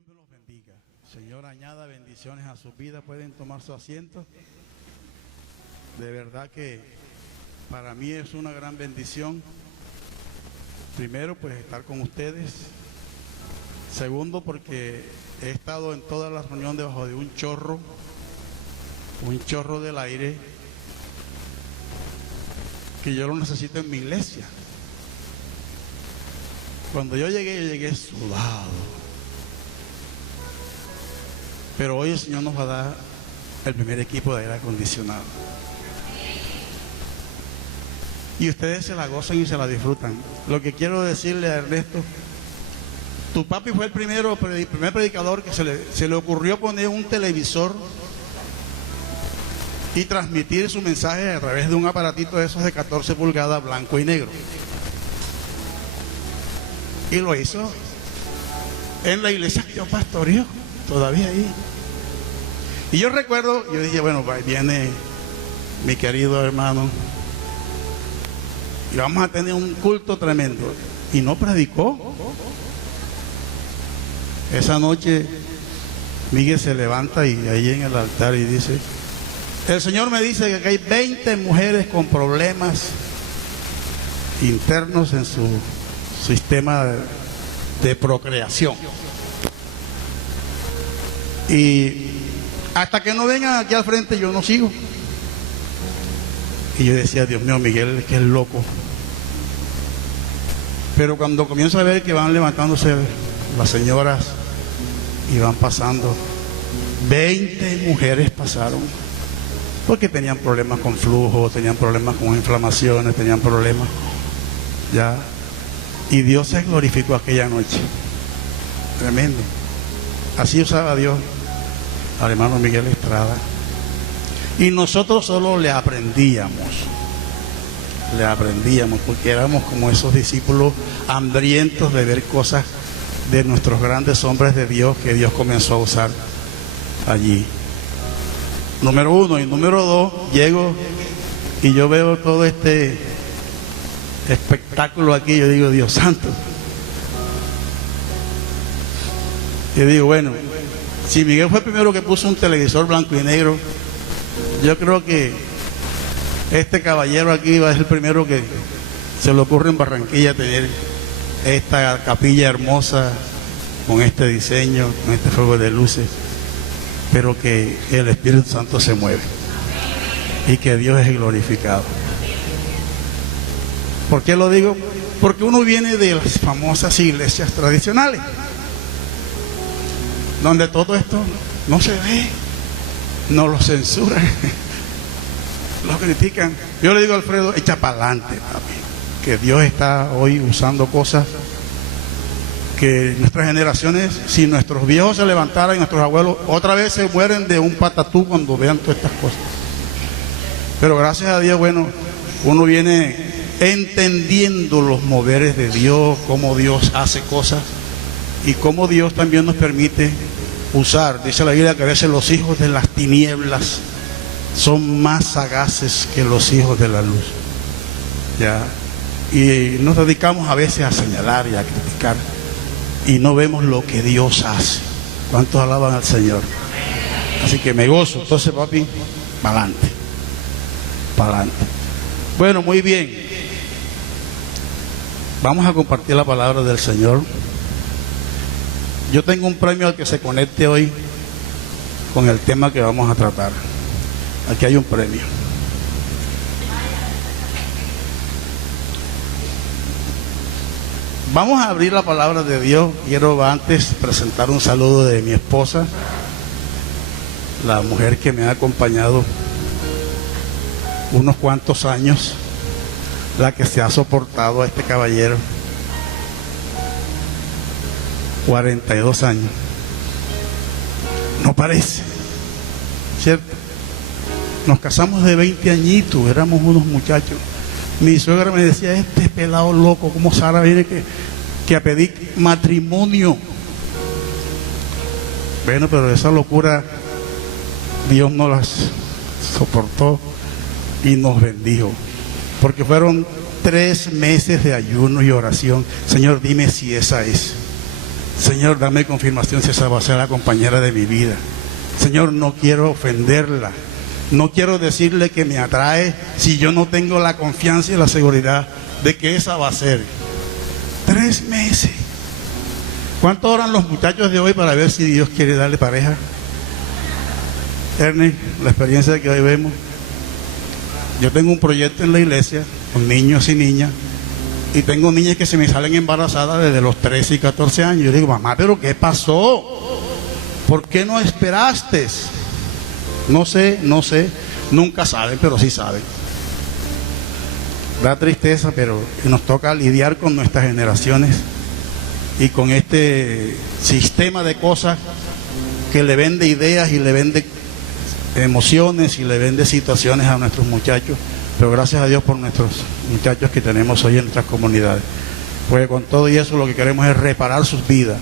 Dios me los bendiga. Señor, añada bendiciones a sus vidas. Pueden tomar su asiento. De verdad que para mí es una gran bendición. Primero, pues estar con ustedes. Segundo, porque he estado en todas las reuniones debajo de un chorro del aire, que yo lo necesito en mi iglesia. Cuando yo llegué sudado. Pero hoy el Señor nos va a dar el primer equipo de aire acondicionado. Y ustedes se la gozan y se la disfrutan. Lo que quiero decirle a Ernesto, tu papi fue el primer predicador que se le ocurrió poner un televisor y transmitir su mensaje a través de un aparatito de esos de 14 pulgadas, blanco y negro. Y lo hizo en la iglesia que yo pastoreo, todavía ahí. Y yo recuerdo, yo dije, bueno, viene mi querido hermano y vamos a tener un culto tremendo. Y no predicó. Esa noche Miguel se levanta y ahí en el altar y dice, el Señor me dice que acá hay 20 mujeres con problemas internos en su sistema de procreación. Y hasta que no vengan aquí al frente yo no sigo. Y yo decía, Dios mío, Miguel, que es loco. Pero cuando comienzo a ver que van levantándose las señoras y van pasando, 20 mujeres pasaron, porque tenían problemas con flujo, tenían problemas con inflamaciones, tenían problemas, ya. Y Dios se glorificó aquella noche. Tremendo. Así usaba Dios al hermano Miguel Estrada. Y nosotros solo le aprendíamos, porque éramos como esos discípulos hambrientos de ver cosas de nuestros grandes hombres de Dios que Dios comenzó a usar allí. Número uno. Y número dos, llego y yo veo todo este espectáculo aquí. Yo digo, Dios santo. Yo digo, bueno, si Miguel fue el primero que puso un televisor blanco y negro, yo creo que este caballero aquí va a ser el primero que se le ocurre en Barranquilla tener esta capilla hermosa con este diseño, con este fuego de luces, pero que el Espíritu Santo se mueve y que Dios es glorificado. ¿Por qué lo digo? Porque uno viene de las famosas iglesias tradicionales, donde todo esto no se ve, no lo censuran, lo critican. Yo le digo a Alfredo, echa para adelante, papi, que Dios está hoy usando cosas que nuestras generaciones, si nuestros viejos se levantaran y nuestros abuelos, otra vez se mueren de un patatú cuando vean todas estas cosas. Pero gracias a Dios, bueno, uno viene entendiendo los moveres de Dios, cómo Dios hace cosas y cómo Dios también nos permite usar. Dice la Biblia que a veces los hijos de las tinieblas son más sagaces que los hijos de la luz, ¿ya? Y nos dedicamos a veces a señalar y a criticar y no vemos lo que Dios hace. ¿Cuántos alaban al Señor? Así que me gozo. Entonces, papi, para adelante, para adelante. Bueno, muy bien, vamos a compartir la palabra del Señor. Yo tengo un premio al que se conecte hoy con el tema que vamos a tratar. Aquí hay un premio. Vamos a abrir la palabra de Dios. Quiero antes presentar un saludo de mi esposa, la mujer que me ha acompañado unos cuantos años, la que se ha soportado a este caballero 42 años. No parece, ¿cierto? Nos casamos de 20 añitos, éramos unos muchachos. Mi suegra me decía, este pelado loco, como Sara viene que a pedir matrimonio. Bueno, pero esa locura Dios no las soportó y nos bendijo, porque fueron 3 meses de ayuno y oración. Señor, dime si esa es. Señor, dame confirmación si esa va a ser la compañera de mi vida. Señor, no quiero ofenderla. No quiero decirle que me atrae si yo no tengo la confianza y la seguridad de que esa va a ser. 3 meses. ¿Cuánto oran los muchachos de hoy para ver si Dios quiere darle pareja? Ernie, la experiencia que hoy vemos. Yo tengo un proyecto en la iglesia con niños y niñas, y tengo niñas que se me salen embarazadas desde los 13 y 14 años. Yo digo, mamá, ¿pero qué pasó? ¿Por qué no esperaste? No sé, nunca saben, pero sí saben. Da tristeza, pero nos toca lidiar con nuestras generaciones y con este sistema de cosas que le vende ideas y le vende emociones y le vende situaciones a nuestros muchachos. Pero gracias a Dios por nuestros muchachos que tenemos hoy en nuestras comunidades, porque con todo y eso lo que queremos es reparar sus vidas,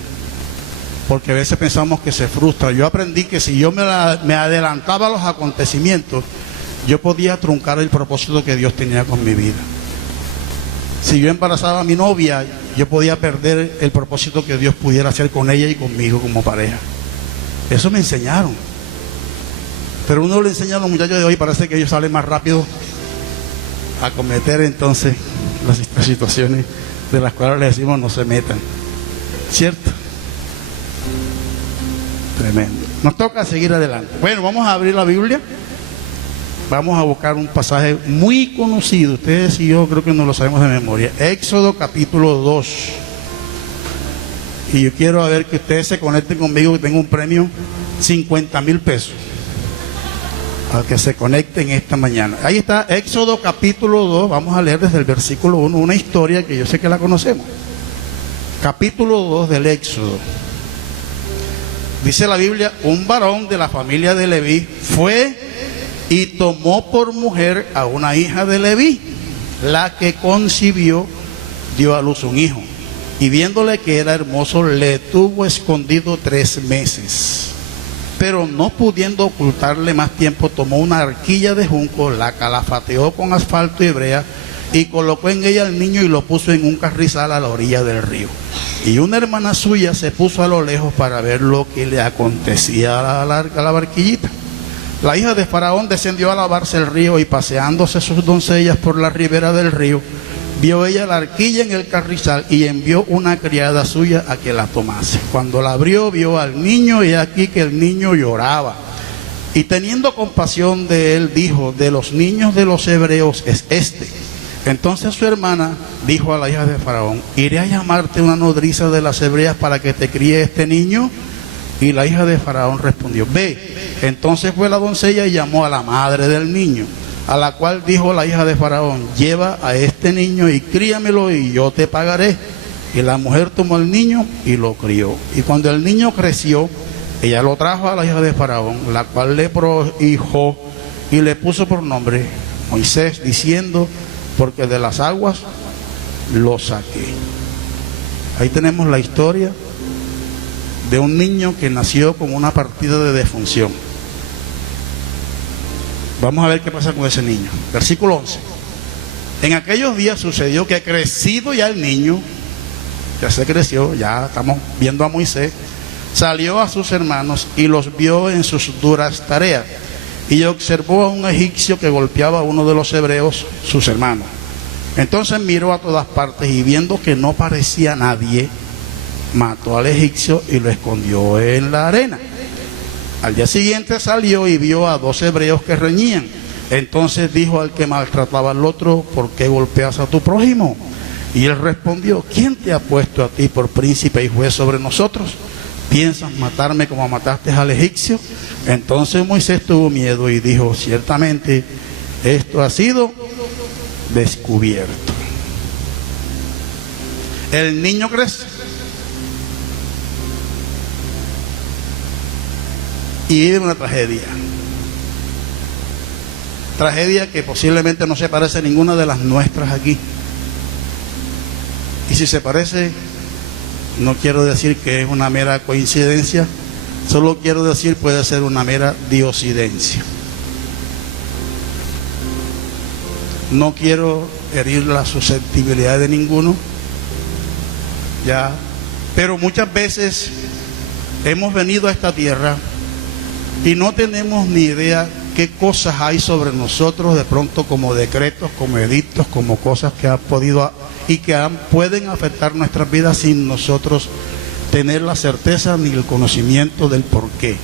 porque a veces pensamos que se frustra. Yo aprendí que si yo me adelantaba a los acontecimientos, yo podía truncar el propósito que Dios tenía con mi vida. Si yo embarazaba a mi novia, yo podía perder el propósito que Dios pudiera hacer con ella y conmigo como pareja. Eso me enseñaron. Pero uno le enseña a los muchachos de hoy, parece que ellos salen más rápido a cometer entonces las situaciones de las cuales les decimos no se metan. ¿Cierto? Tremendo. Nos toca seguir adelante. Bueno, vamos a abrir la Biblia. Vamos a buscar un pasaje muy conocido. Ustedes y yo creo que no lo sabemos de memoria. Éxodo capítulo 2. Y yo quiero a ver que ustedes se conecten conmigo, que tengo un premio, 50,000 pesos. Al que se conecten esta mañana. Ahí está, Éxodo capítulo 2. Vamos a leer desde el versículo 1, una historia que yo sé que la conocemos. Capítulo 2 del Éxodo. Dice la Biblia, un varón de la familia de Leví fue y tomó por mujer a una hija de Leví, la que concibió, dio a luz un hijo, y viéndole que era hermoso, le tuvo escondido 3 meses. Pero no pudiendo ocultarle más tiempo, tomó una arquilla de junco, la calafateó con asfalto y brea, y colocó en ella al niño y lo puso en un carrizal a la orilla del río. Y una hermana suya se puso a lo lejos para ver lo que le acontecía a la barquillita. La hija de Faraón descendió a lavarse el río, y paseándose sus doncellas por la ribera del río, vio ella la arquilla en el carrizal y envió una criada suya a que la tomase. Cuando la abrió, vio al niño, y aquí que el niño lloraba. Y teniendo compasión de él, dijo, de los niños de los hebreos es este. Entonces su hermana dijo a la hija de Faraón, iré a llamarte una nodriza de las hebreas para que te críe este niño. Y la hija de Faraón respondió, ve. Entonces fue la doncella y llamó a la madre del niño, a la cual dijo la hija de Faraón, lleva a este niño y críamelo y yo te pagaré. Y la mujer tomó al niño y lo crió. Y cuando el niño creció, ella lo trajo a la hija de Faraón, la cual le prohijó y le puso por nombre Moisés, diciendo, porque de las aguas lo saqué. Ahí tenemos la historia de un niño que nació con una partida de defunción. Vamos a ver qué pasa con ese niño. Versículo 11. En aquellos días sucedió que crecido ya el niño, ya se creció, ya estamos viendo a Moisés, salió a sus hermanos y los vio en sus duras tareas, y observó a un egipcio que golpeaba a uno de los hebreos, sus hermanos. Entonces miró a todas partes y viendo que no parecía nadie, mató al egipcio y lo escondió en la arena. Al día siguiente salió y vio a 2 hebreos que reñían. Entonces dijo al que maltrataba al otro, ¿por qué golpeas a tu prójimo? Y él respondió, ¿quién te ha puesto a ti por príncipe y juez sobre nosotros? ¿Piensas matarme como mataste al egipcio? Entonces Moisés tuvo miedo y dijo, ciertamente esto ha sido descubierto. El niño crece y vive una tragedia. Tragedia que posiblemente no se parece a ninguna de las nuestras aquí. Y si se parece, no quiero decir que es una mera coincidencia, solo quiero decir puede ser una mera diosidencia. No quiero herir la susceptibilidad de ninguno, ya Pero muchas veces hemos venido a esta tierra y no tenemos ni idea qué cosas hay sobre nosotros, de pronto como decretos, como edictos, como cosas que han podido y que pueden afectar nuestras vidas sin nosotros tener la certeza ni el conocimiento del por qué.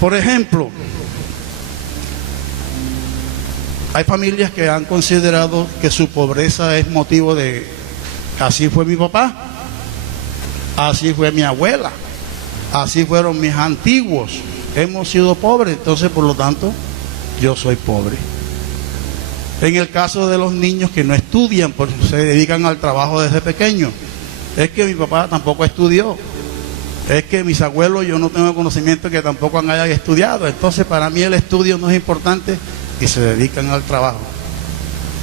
Por ejemplo, hay familias que han considerado que su pobreza es motivo de, así fue mi papá, así fue mi abuela, así fueron mis antiguos, hemos sido pobres, entonces por lo tanto yo soy pobre. En el caso de los niños que no estudian, porque se dedican al trabajo desde pequeños, es que mi papá tampoco estudió, es que mis abuelos yo no tengo conocimiento que tampoco hayan estudiado, entonces para mí el estudio no es importante y se dedican al trabajo.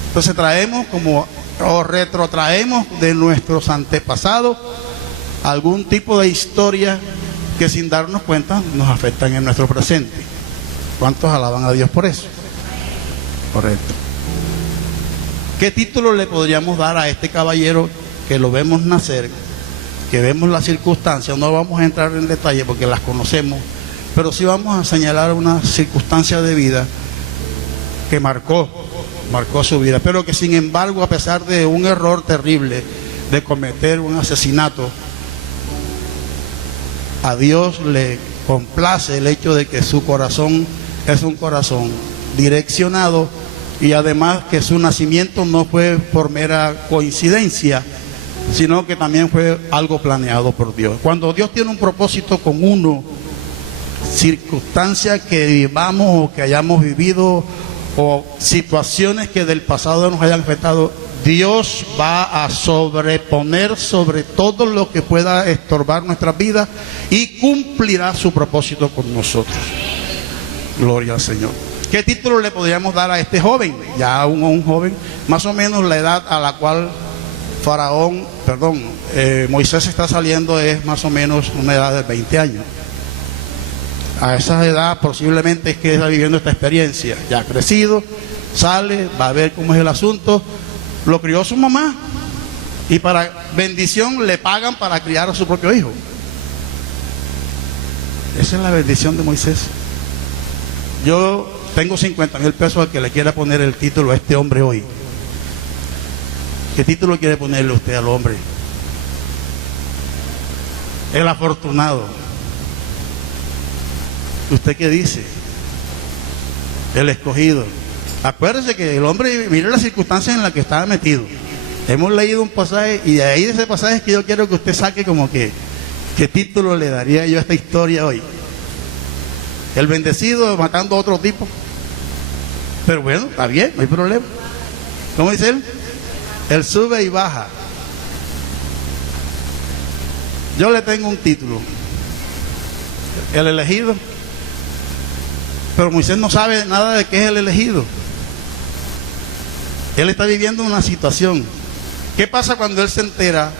Entonces traemos como, o retrotraemos de nuestros antepasados algún tipo de historia que sin darnos cuenta nos afectan en nuestro presente. ¿Cuántos alaban a Dios por eso? Correcto. ¿Qué título le podríamos dar a este caballero que lo vemos nacer, que vemos las circunstancias? No vamos a entrar en detalle porque las conocemos, pero sí vamos a señalar una circunstancia de vida que marcó su vida, pero que sin embargo, a pesar de un error terrible de cometer un asesinato, a Dios le complace el hecho de que su corazón es un corazón direccionado, y además que su nacimiento no fue por mera coincidencia, sino que también fue algo planeado por Dios. Cuando Dios tiene un propósito con uno, circunstancias que vivamos o que hayamos vivido, o situaciones que del pasado nos hayan afectado, Dios va a sobreponer sobre todo lo que pueda estorbar nuestra vida y cumplirá su propósito con nosotros. Gloria al Señor. ¿Qué título le podríamos dar a este joven? Ya un joven, más o menos la edad a la cual Moisés está saliendo es más o menos una edad de 20 años. A esa edad posiblemente es que está viviendo esta experiencia. Ya ha crecido, sale, va a ver cómo es el asunto. Lo crió su mamá y para bendición le pagan para criar a su propio hijo. Esa es la bendición de Moisés. Yo tengo 50,000 pesos al que le quiera poner el título a este hombre hoy. ¿Qué título quiere ponerle usted al hombre? El afortunado. ¿Usted qué dice? El escogido. Acuérdese que el hombre, mire las circunstancias en las que estaba metido. Hemos leído un pasaje y de ahí de ese pasaje es que yo quiero que usted saque como que, ¿qué título le daría yo a esta historia hoy? El bendecido matando a otro tipo. Pero bueno, está bien, no hay problema. ¿Cómo dice él? Él sube y baja. Yo le tengo un título: el elegido. Pero Moisés no sabe nada de qué es el elegido. Él está viviendo una situación. ¿Qué pasa cuando él se entera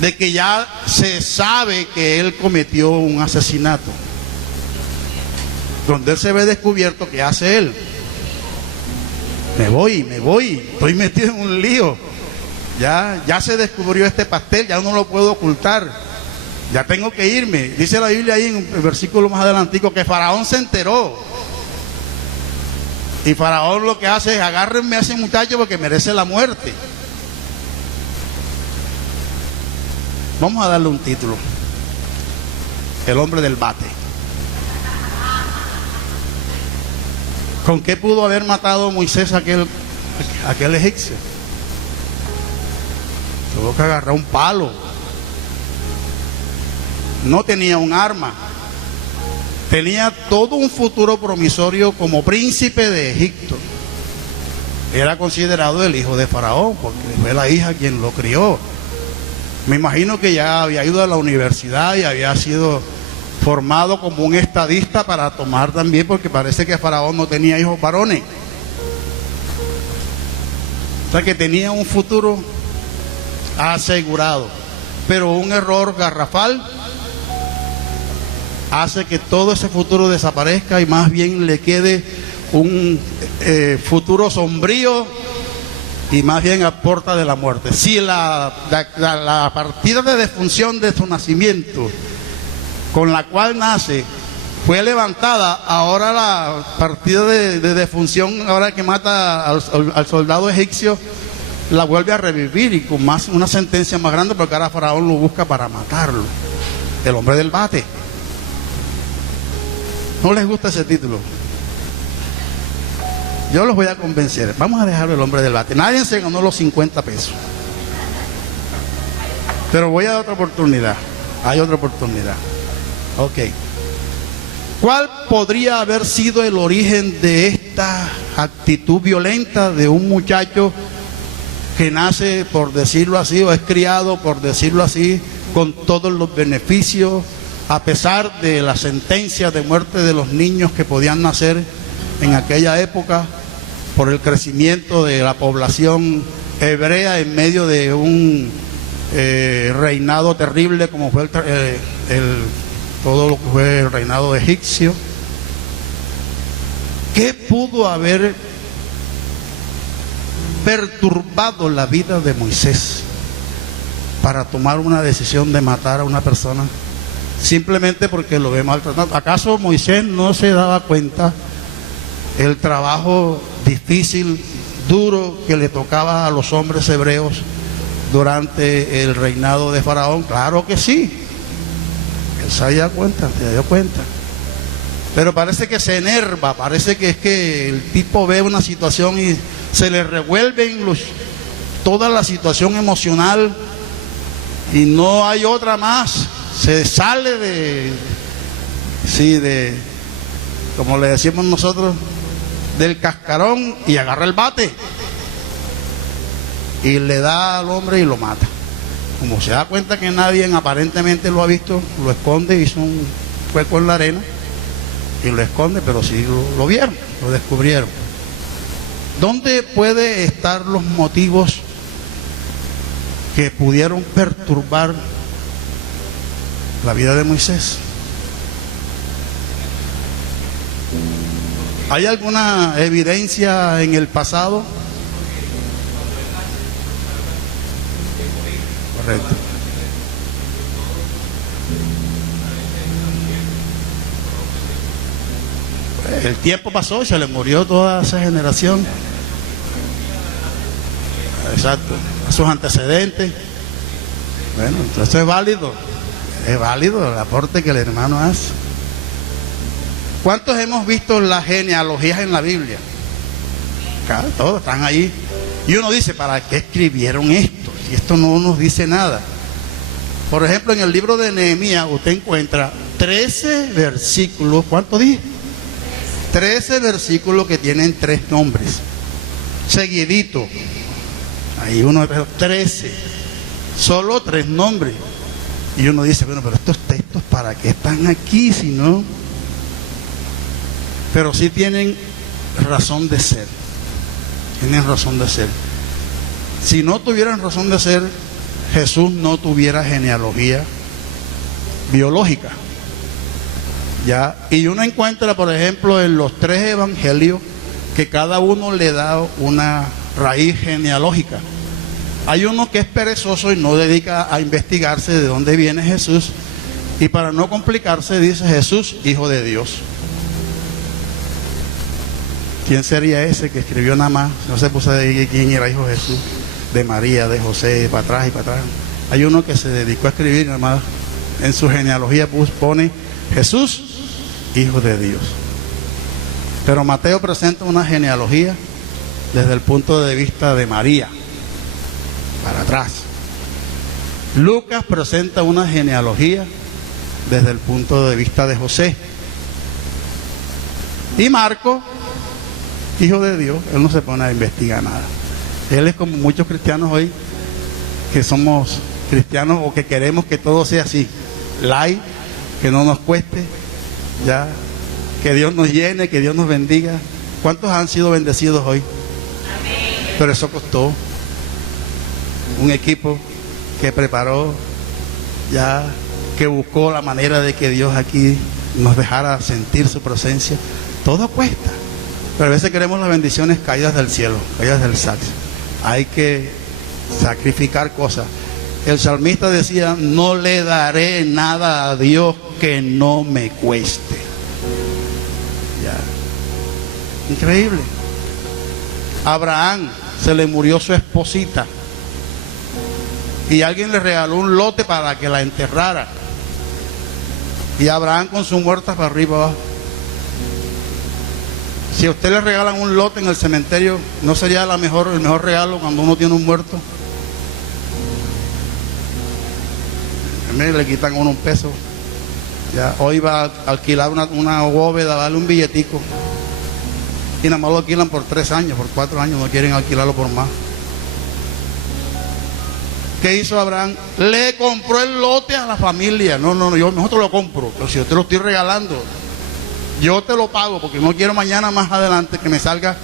de que ya se sabe que él cometió un asesinato? Cuando él se ve descubierto, ¿qué hace él? Me voy, estoy metido en un lío. Ya se descubrió este pastel, ya no lo puedo ocultar. Ya tengo que irme. Dice la Biblia ahí en el versículo más adelantico que Faraón se enteró. Y Faraón lo que hace es: agárrenme a ese muchacho porque merece la muerte. Vamos a darle un título: el hombre del bate. ¿Con qué pudo haber matado Moisés a aquel egipcio? Tuvo que agarrar un palo. No tenía un arma. Tenía todo un futuro promisorio como príncipe de Egipto. Era considerado el hijo de Faraón porque fue la hija quien lo crió. Me imagino que ya había ido a la universidad y había sido formado como un estadista para tomar también, porque parece que Faraón no tenía hijos varones. O sea que tenía un futuro asegurado. Pero un error garrafal hace que todo ese futuro desaparezca y más bien le quede un futuro sombrío y más bien a puerta de la muerte. Si la partida de defunción de su nacimiento, con la cual nace, fue levantada, ahora la partida de defunción, ahora que mata al soldado egipcio, la vuelve a revivir y con una sentencia más grande, porque ahora Faraón lo busca para matarlo. El hombre del bate. ¿No les gusta ese título? Yo los voy a convencer. Vamos a dejar el hombre del bate. Nadie se ganó los 50 pesos. Pero voy a dar otra oportunidad. Hay otra oportunidad. Ok. ¿Cuál podría haber sido el origen de esta actitud violenta de un muchacho que nace, por decirlo así, o es criado, por decirlo así, con todos los beneficios, a pesar de la sentencia de muerte de los niños que podían nacer en aquella época, por el crecimiento de la población hebrea en medio de un reinado terrible como fue todo lo que fue el reinado egipcio? ¿Qué pudo haber perturbado la vida de Moisés para tomar una decisión de matar a una persona simplemente porque lo ve maltratado? ¿Acaso Moisés no se daba cuenta el trabajo difícil, duro que le tocaba a los hombres hebreos durante el reinado de Faraón? Claro que sí, él se dio cuenta, pero parece que se enerva, parece que es que el tipo ve una situación y se le revuelven toda la situación emocional y no hay otra más, se sale como le decimos nosotros, del cascarón y agarra el bate y le da al hombre y lo mata. Como se da cuenta que nadie aparentemente lo ha visto, lo esconde, hizo un hueco en la arena y lo esconde, pero sí lo vieron, lo descubrieron. ¿Dónde puede estar los motivos que pudieron perturbar la vida de Moisés? ¿Hay alguna evidencia en el pasado? Correcto. El tiempo pasó y se le murió toda esa generación. Exacto. A sus antecedentes. Bueno, entonces es válido el aporte que el hermano hace. ¿Cuántos hemos visto las genealogías en la Biblia? Claro, todos están ahí. Y uno dice, ¿para qué escribieron esto? Si esto no nos dice nada. Por ejemplo, en el libro de Nehemías usted encuentra 13 versículos. ¿Cuánto dije? 13 versículos que tienen 3 nombres. Seguidito. Ahí uno ve 13. Solo 3 nombres. Y uno dice, bueno, pero estos textos, ¿para qué están aquí si no? Pero sí tienen razón de ser. Tienen razón de ser. Si no tuvieran razón de ser, Jesús no tuviera genealogía biológica. ¿Ya? Y uno encuentra, por ejemplo, en los 3 evangelios, que cada uno le da una raíz genealógica. Hay uno que es perezoso y no dedica a investigarse de dónde viene Jesús, y para no complicarse dice Jesús, hijo de Dios. ¿Quién sería ese que escribió nada más? No se puso a decir quién era hijo de Jesús, de María, de José, para atrás y para atrás. Hay uno que se dedicó a escribir nada más, en su genealogía pone Jesús, hijo de Dios. Pero Mateo presenta una genealogía desde el punto de vista de María, para atrás. Lucas presenta una genealogía desde el punto de vista de José. Y Marcos, hijo de Dios, él no se pone a investigar nada. Él es como muchos cristianos hoy, que somos cristianos o que queremos que todo sea así, light, que no nos cueste, ya, que Dios nos llene, que Dios nos bendiga. ¿Cuántos han sido bendecidos hoy? Amén. Pero eso costó un equipo que preparó, ya, que buscó la manera de que Dios aquí nos dejara sentir su presencia. Todo cuesta. Pero a veces queremos las bendiciones caídas del cielo, caídas del saxo. hay que sacrificar cosas. El salmista decía, no le daré nada a Dios que no me cueste. Ya. Increíble. Abraham se le murió su esposita y alguien le regaló un lote para que la enterrara. Y Abraham con su muerta para arriba abajo. Si a usted le regalan un lote en el cementerio, ¿no sería el mejor regalo cuando uno tiene un muerto? Le quitan a uno un peso. Ya, hoy va a alquilar una bóveda, darle un billetico. Y nada más lo alquilan por 3 años, por 4 años, no quieren alquilarlo por más. ¿Qué hizo Abraham? Le compró el lote a la familia. No, nosotros lo compro, pero si yo te lo estoy regalando, yo te lo pago, porque no quiero mañana más adelante que me salga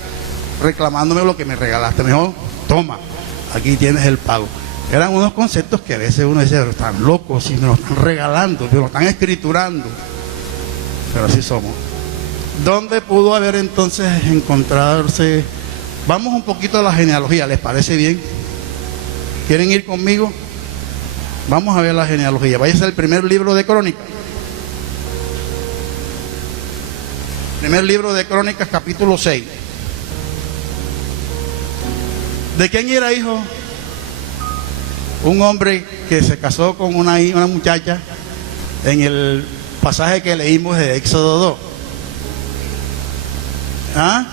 reclamándome lo que me regalaste. Mejor, toma, aquí tienes el pago. Eran unos conceptos que a veces uno dice, pero están locos, si me lo están regalando, me lo están escriturando. Pero así somos. ¿Dónde pudo haber entonces encontrarse? Vamos un poquito a la genealogía, ¿les parece bien? ¿Quieren ir conmigo? Vamos a ver la genealogía. Váyase al primer libro de Crónicas. Primer libro de Crónicas, capítulo 6. ¿De quién era hijo? Un hombre que se casó con una muchacha en el pasaje que leímos de Éxodo 2. ¿Ah?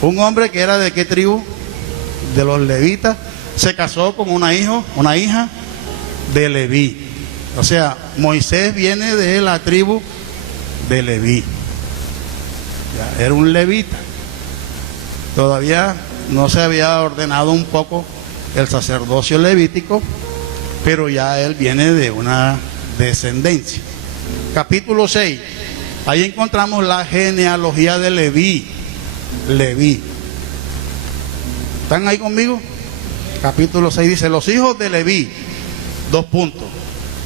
Un hombre que era de qué tribu? De los levitas. Se casó con una hija de Leví. O sea, Moisés viene de la tribu de Leví. Ya, era un levita. Todavía no se había ordenado un poco el sacerdocio levítico, pero ya él viene de una descendencia. Capítulo 6, ahí encontramos la genealogía de Leví. ¿Están ahí conmigo? Capítulo 6 dice, los hijos de Leví,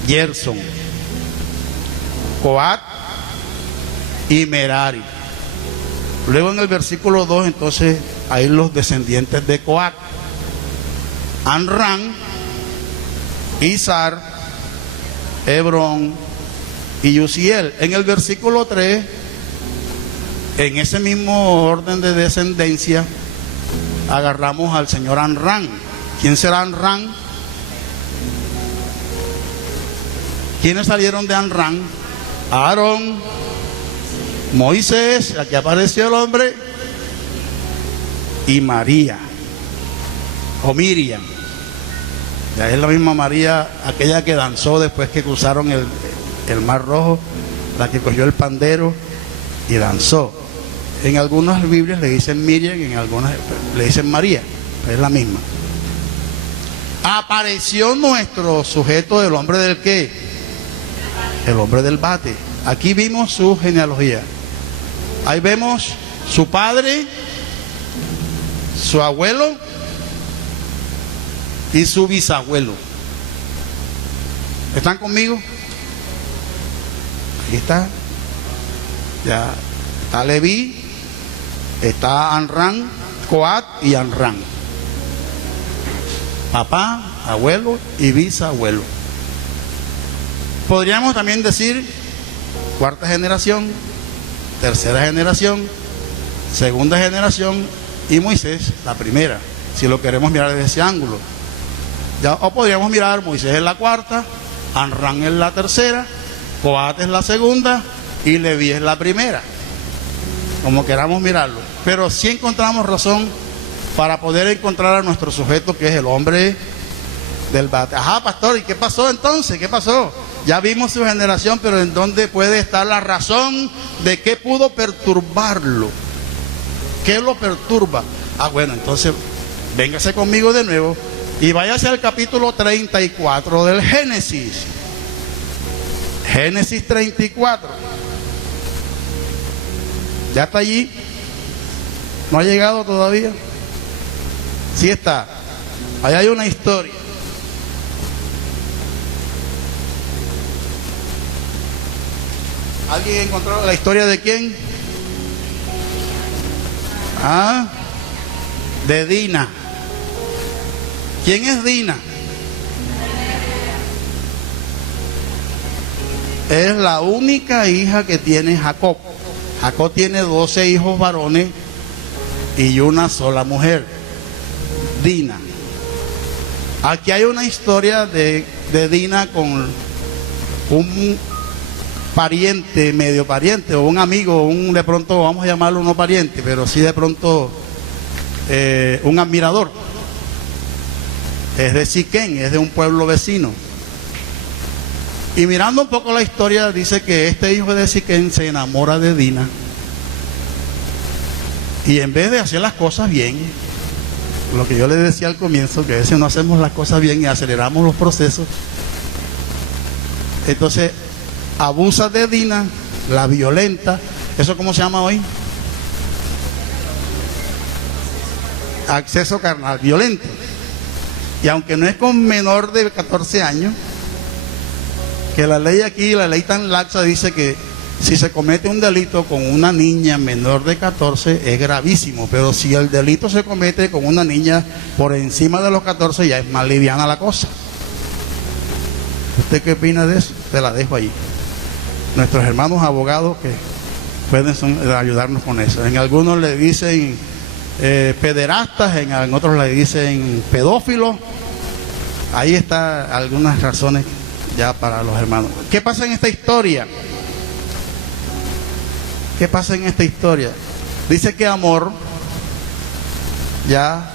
Gerson, Coat y Merari. Luego en el versículo 2 entonces hay los descendientes de Coat: Amram, Izhar, Hebrón y Uziel. En el versículo 3, en ese mismo orden de descendencia, agarramos al señor Amram. ¿Quién será Amram? ¿Quiénes salieron de Amram? Aarón, Moisés, aquí apareció el hombre, y María, o Miriam. Ya es la misma María, aquella que danzó después que cruzaron el Mar Rojo, la que cogió el pandero y danzó. En algunas Biblias le dicen Miriam, en algunas le dicen María, es la misma. Apareció nuestro sujeto, del hombre del ¿qué? El hombre del bate. Aquí vimos su genealogía. Ahí vemos su padre, su abuelo y su bisabuelo. ¿Están conmigo? Ahí está. Ya está Leví, está Amram, Coat y Amram. Papá, abuelo y bisabuelo. Podríamos también decir cuarta generación, tercera generación, segunda generación y Moisés la primera, si lo queremos mirar desde ese ángulo. Ya, o podríamos mirar Moisés es la cuarta, Amram es la tercera, Coat es la segunda y Leví es la primera, como queramos mirarlo. Pero sí encontramos razón para poder encontrar a nuestro sujeto, que es el hombre del bate. Ajá, pastor, ¿y qué pasó entonces? ¿Qué pasó? Ya vimos su generación, pero ¿en dónde puede estar la razón de qué pudo perturbarlo? ¿Qué lo perturba? Ah, bueno, entonces véngase conmigo de nuevo y váyase al capítulo 34 del Génesis. Génesis 34. ¿Ya está allí? ¿No ha llegado todavía? Sí está. Ahí hay una historia. ¿Alguien encontró la historia de quién? ¿Ah? de Dina. ¿Quién es Dina? Es la única hija que tiene Jacob. Jacob tiene 12 hijos varones y una sola mujer, Dina. Aquí hay una historia de Dina con un pariente, medio pariente, o un amigo, de pronto vamos a llamarlo no pariente, pero sí de pronto un admirador. Es de Siquén, es de un pueblo vecino. Y mirando un poco la historia, dice que este hijo de Siquén se enamora de Dina. Y en vez de hacer las cosas bien, lo que yo le decía al comienzo, que a veces no hacemos las cosas bien y aceleramos los procesos, entonces abusa de Dina, la violenta. ¿Eso cómo se llama hoy? Acceso carnal, violento. Y aunque no es con menor de 14 años, que la ley aquí, la ley tan laxa, dice que si se comete un delito con una niña menor de 14 es gravísimo, pero si el delito se comete con una niña por encima de los 14 ya es más liviana la cosa. ¿Usted qué opina de eso? Te la dejo ahí. Nuestros hermanos abogados que pueden ayudarnos con eso. En algunos le dicen pederastas, en otros le dicen pedófilos. Ahí están algunas razones ya para los hermanos. ¿Qué pasa en esta historia? ¿Qué pasa en esta historia? Dice que Amor, ya,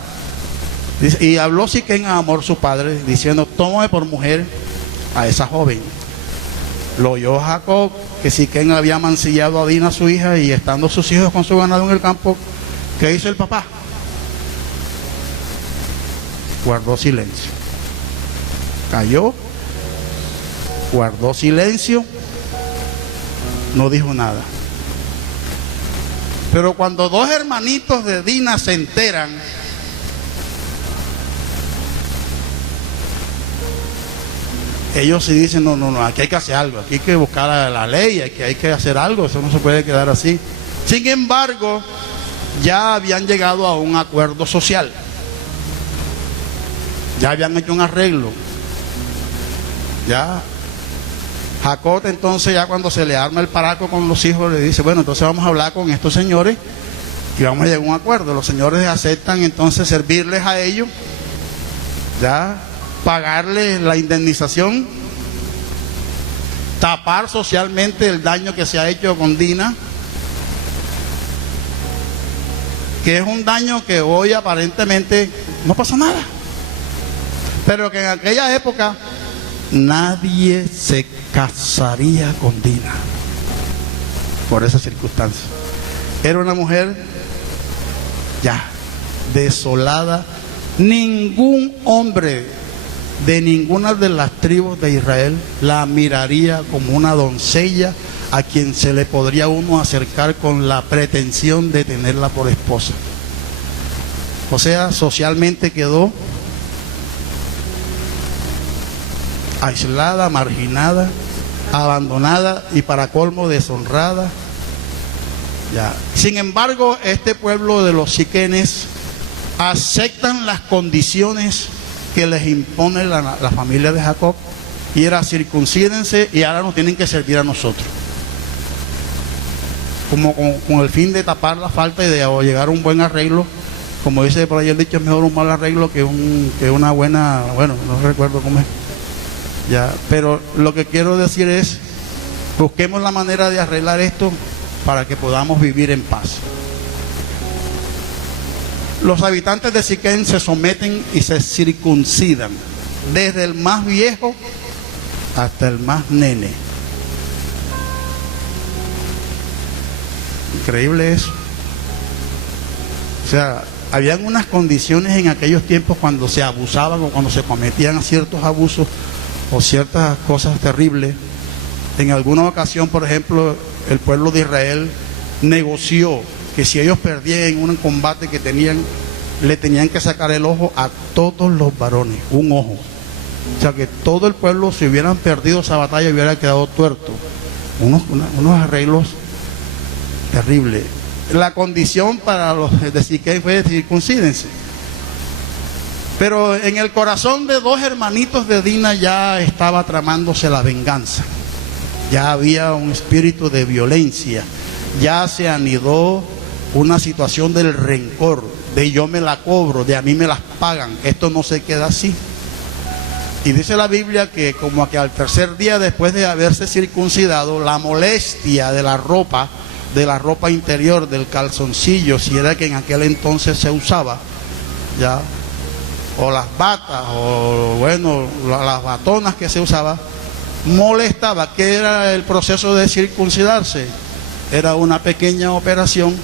dice, y habló Siquén a Amor su padre, diciendo: tómame por mujer a esa joven. Lo oyó Jacob, que Siquén había mancillado a Dina su hija, y estando sus hijos con su ganado en el campo, ¿qué hizo el papá? Guardó silencio. Cayó, guardó silencio, no dijo nada. Pero cuando dos hermanitos de Dina se enteran, ellos sí dicen: no, aquí hay que hacer algo, aquí hay que buscar la ley, aquí hay que hacer algo, eso no se puede quedar así. Sin embargo, ya habían llegado a un acuerdo social, ya habían hecho un arreglo. Ya Jacob, entonces, ya cuando se le arma el paraco con los hijos, le dice: bueno, entonces vamos a hablar con estos señores y vamos a llegar a un acuerdo. Los señores aceptan entonces servirles a ellos, ya pagarles la indemnización, tapar socialmente el daño que se ha hecho con Dina, que es un daño que hoy aparentemente no pasa nada, pero que en aquella época nadie se casaría con Dina por esa circunstancia. Era una mujer ya desolada. Ningún hombre de ninguna de las tribus de Israel la miraría como una doncella a quien se le podría uno acercar con la pretensión de tenerla por esposa. O sea, socialmente quedó aislada, marginada, abandonada y para colmo deshonrada. Ya. Sin embargo, este pueblo de los siquenes aceptan las condiciones que les impone la familia de Jacob, y era: circuncídense y ahora nos tienen que servir a nosotros, como con el fin de tapar la falta y de llegar a un buen arreglo. Como dice por ahí el dicho: es mejor un mal arreglo que una buena, bueno, no recuerdo cómo es. Ya, pero lo que quiero decir es: busquemos la manera de arreglar esto para que podamos vivir en paz. Los habitantes de Siquén se someten y se circuncidan, desde el más viejo hasta el más nene. Increíble eso. O sea, habían unas condiciones en aquellos tiempos cuando se abusaban o cuando se cometían ciertos abusos o ciertas cosas terribles. En alguna ocasión, por ejemplo, el pueblo de Israel negoció que si ellos perdían en un combate que tenían, le tenían que sacar el ojo a todos los varones, un ojo. O sea, que todo el pueblo, si hubieran perdido esa batalla, hubiera quedado tuerto. Unos arreglos terribles. la condición para los de Siquén fue circuncídense. Pero en el corazón de dos hermanitos de Dina ya estaba tramándose la venganza. Ya había un espíritu de violencia. Ya se anidó una situación del rencor, de yo me la cobro, de a mí me las pagan. Esto no se queda así. Y dice la Biblia que como que al tercer día después de haberse circuncidado, la molestia de la ropa interior, del calzoncillo, si era que en aquel entonces se usaba, ya, o las batas, o bueno, las batonas que se usaba, molestaba. ¿Qué era el proceso de circuncidarse? Era una pequeña operación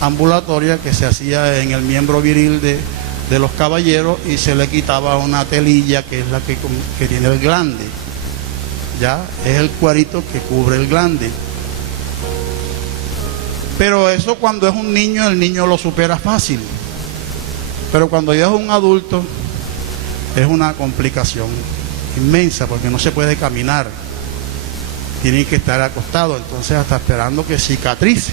ambulatoria que se hacía en el miembro viril de los caballeros y se le quitaba una telilla que es la que tiene el glande. Ya, es el cuerito que cubre el glande. Pero eso cuando es un niño, el niño lo supera fácil. Pero cuando ya es un adulto, es una complicación inmensa porque no se puede caminar. Tiene que estar acostado, entonces hasta esperando que cicatrice.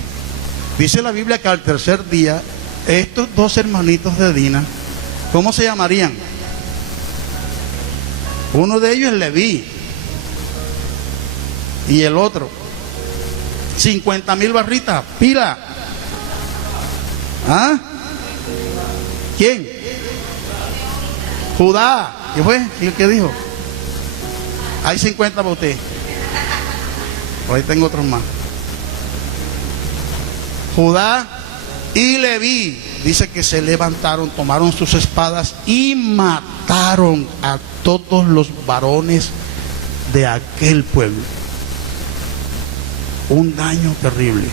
Dice la Biblia que al tercer día, estos dos hermanitos de Dina, ¿cómo se llamarían? Uno de ellos es Leví. Y el otro, 50,000 barritas, pila. ¿Ah? ¿Quién? Judá. ¿Qué fue? ¿Qué dijo? Hay 50 para usted. Por ahí tengo otros más. Judá y Leví, dice que se levantaron, tomaron sus espadas y mataron a todos los varones de aquel pueblo. Un daño terrible,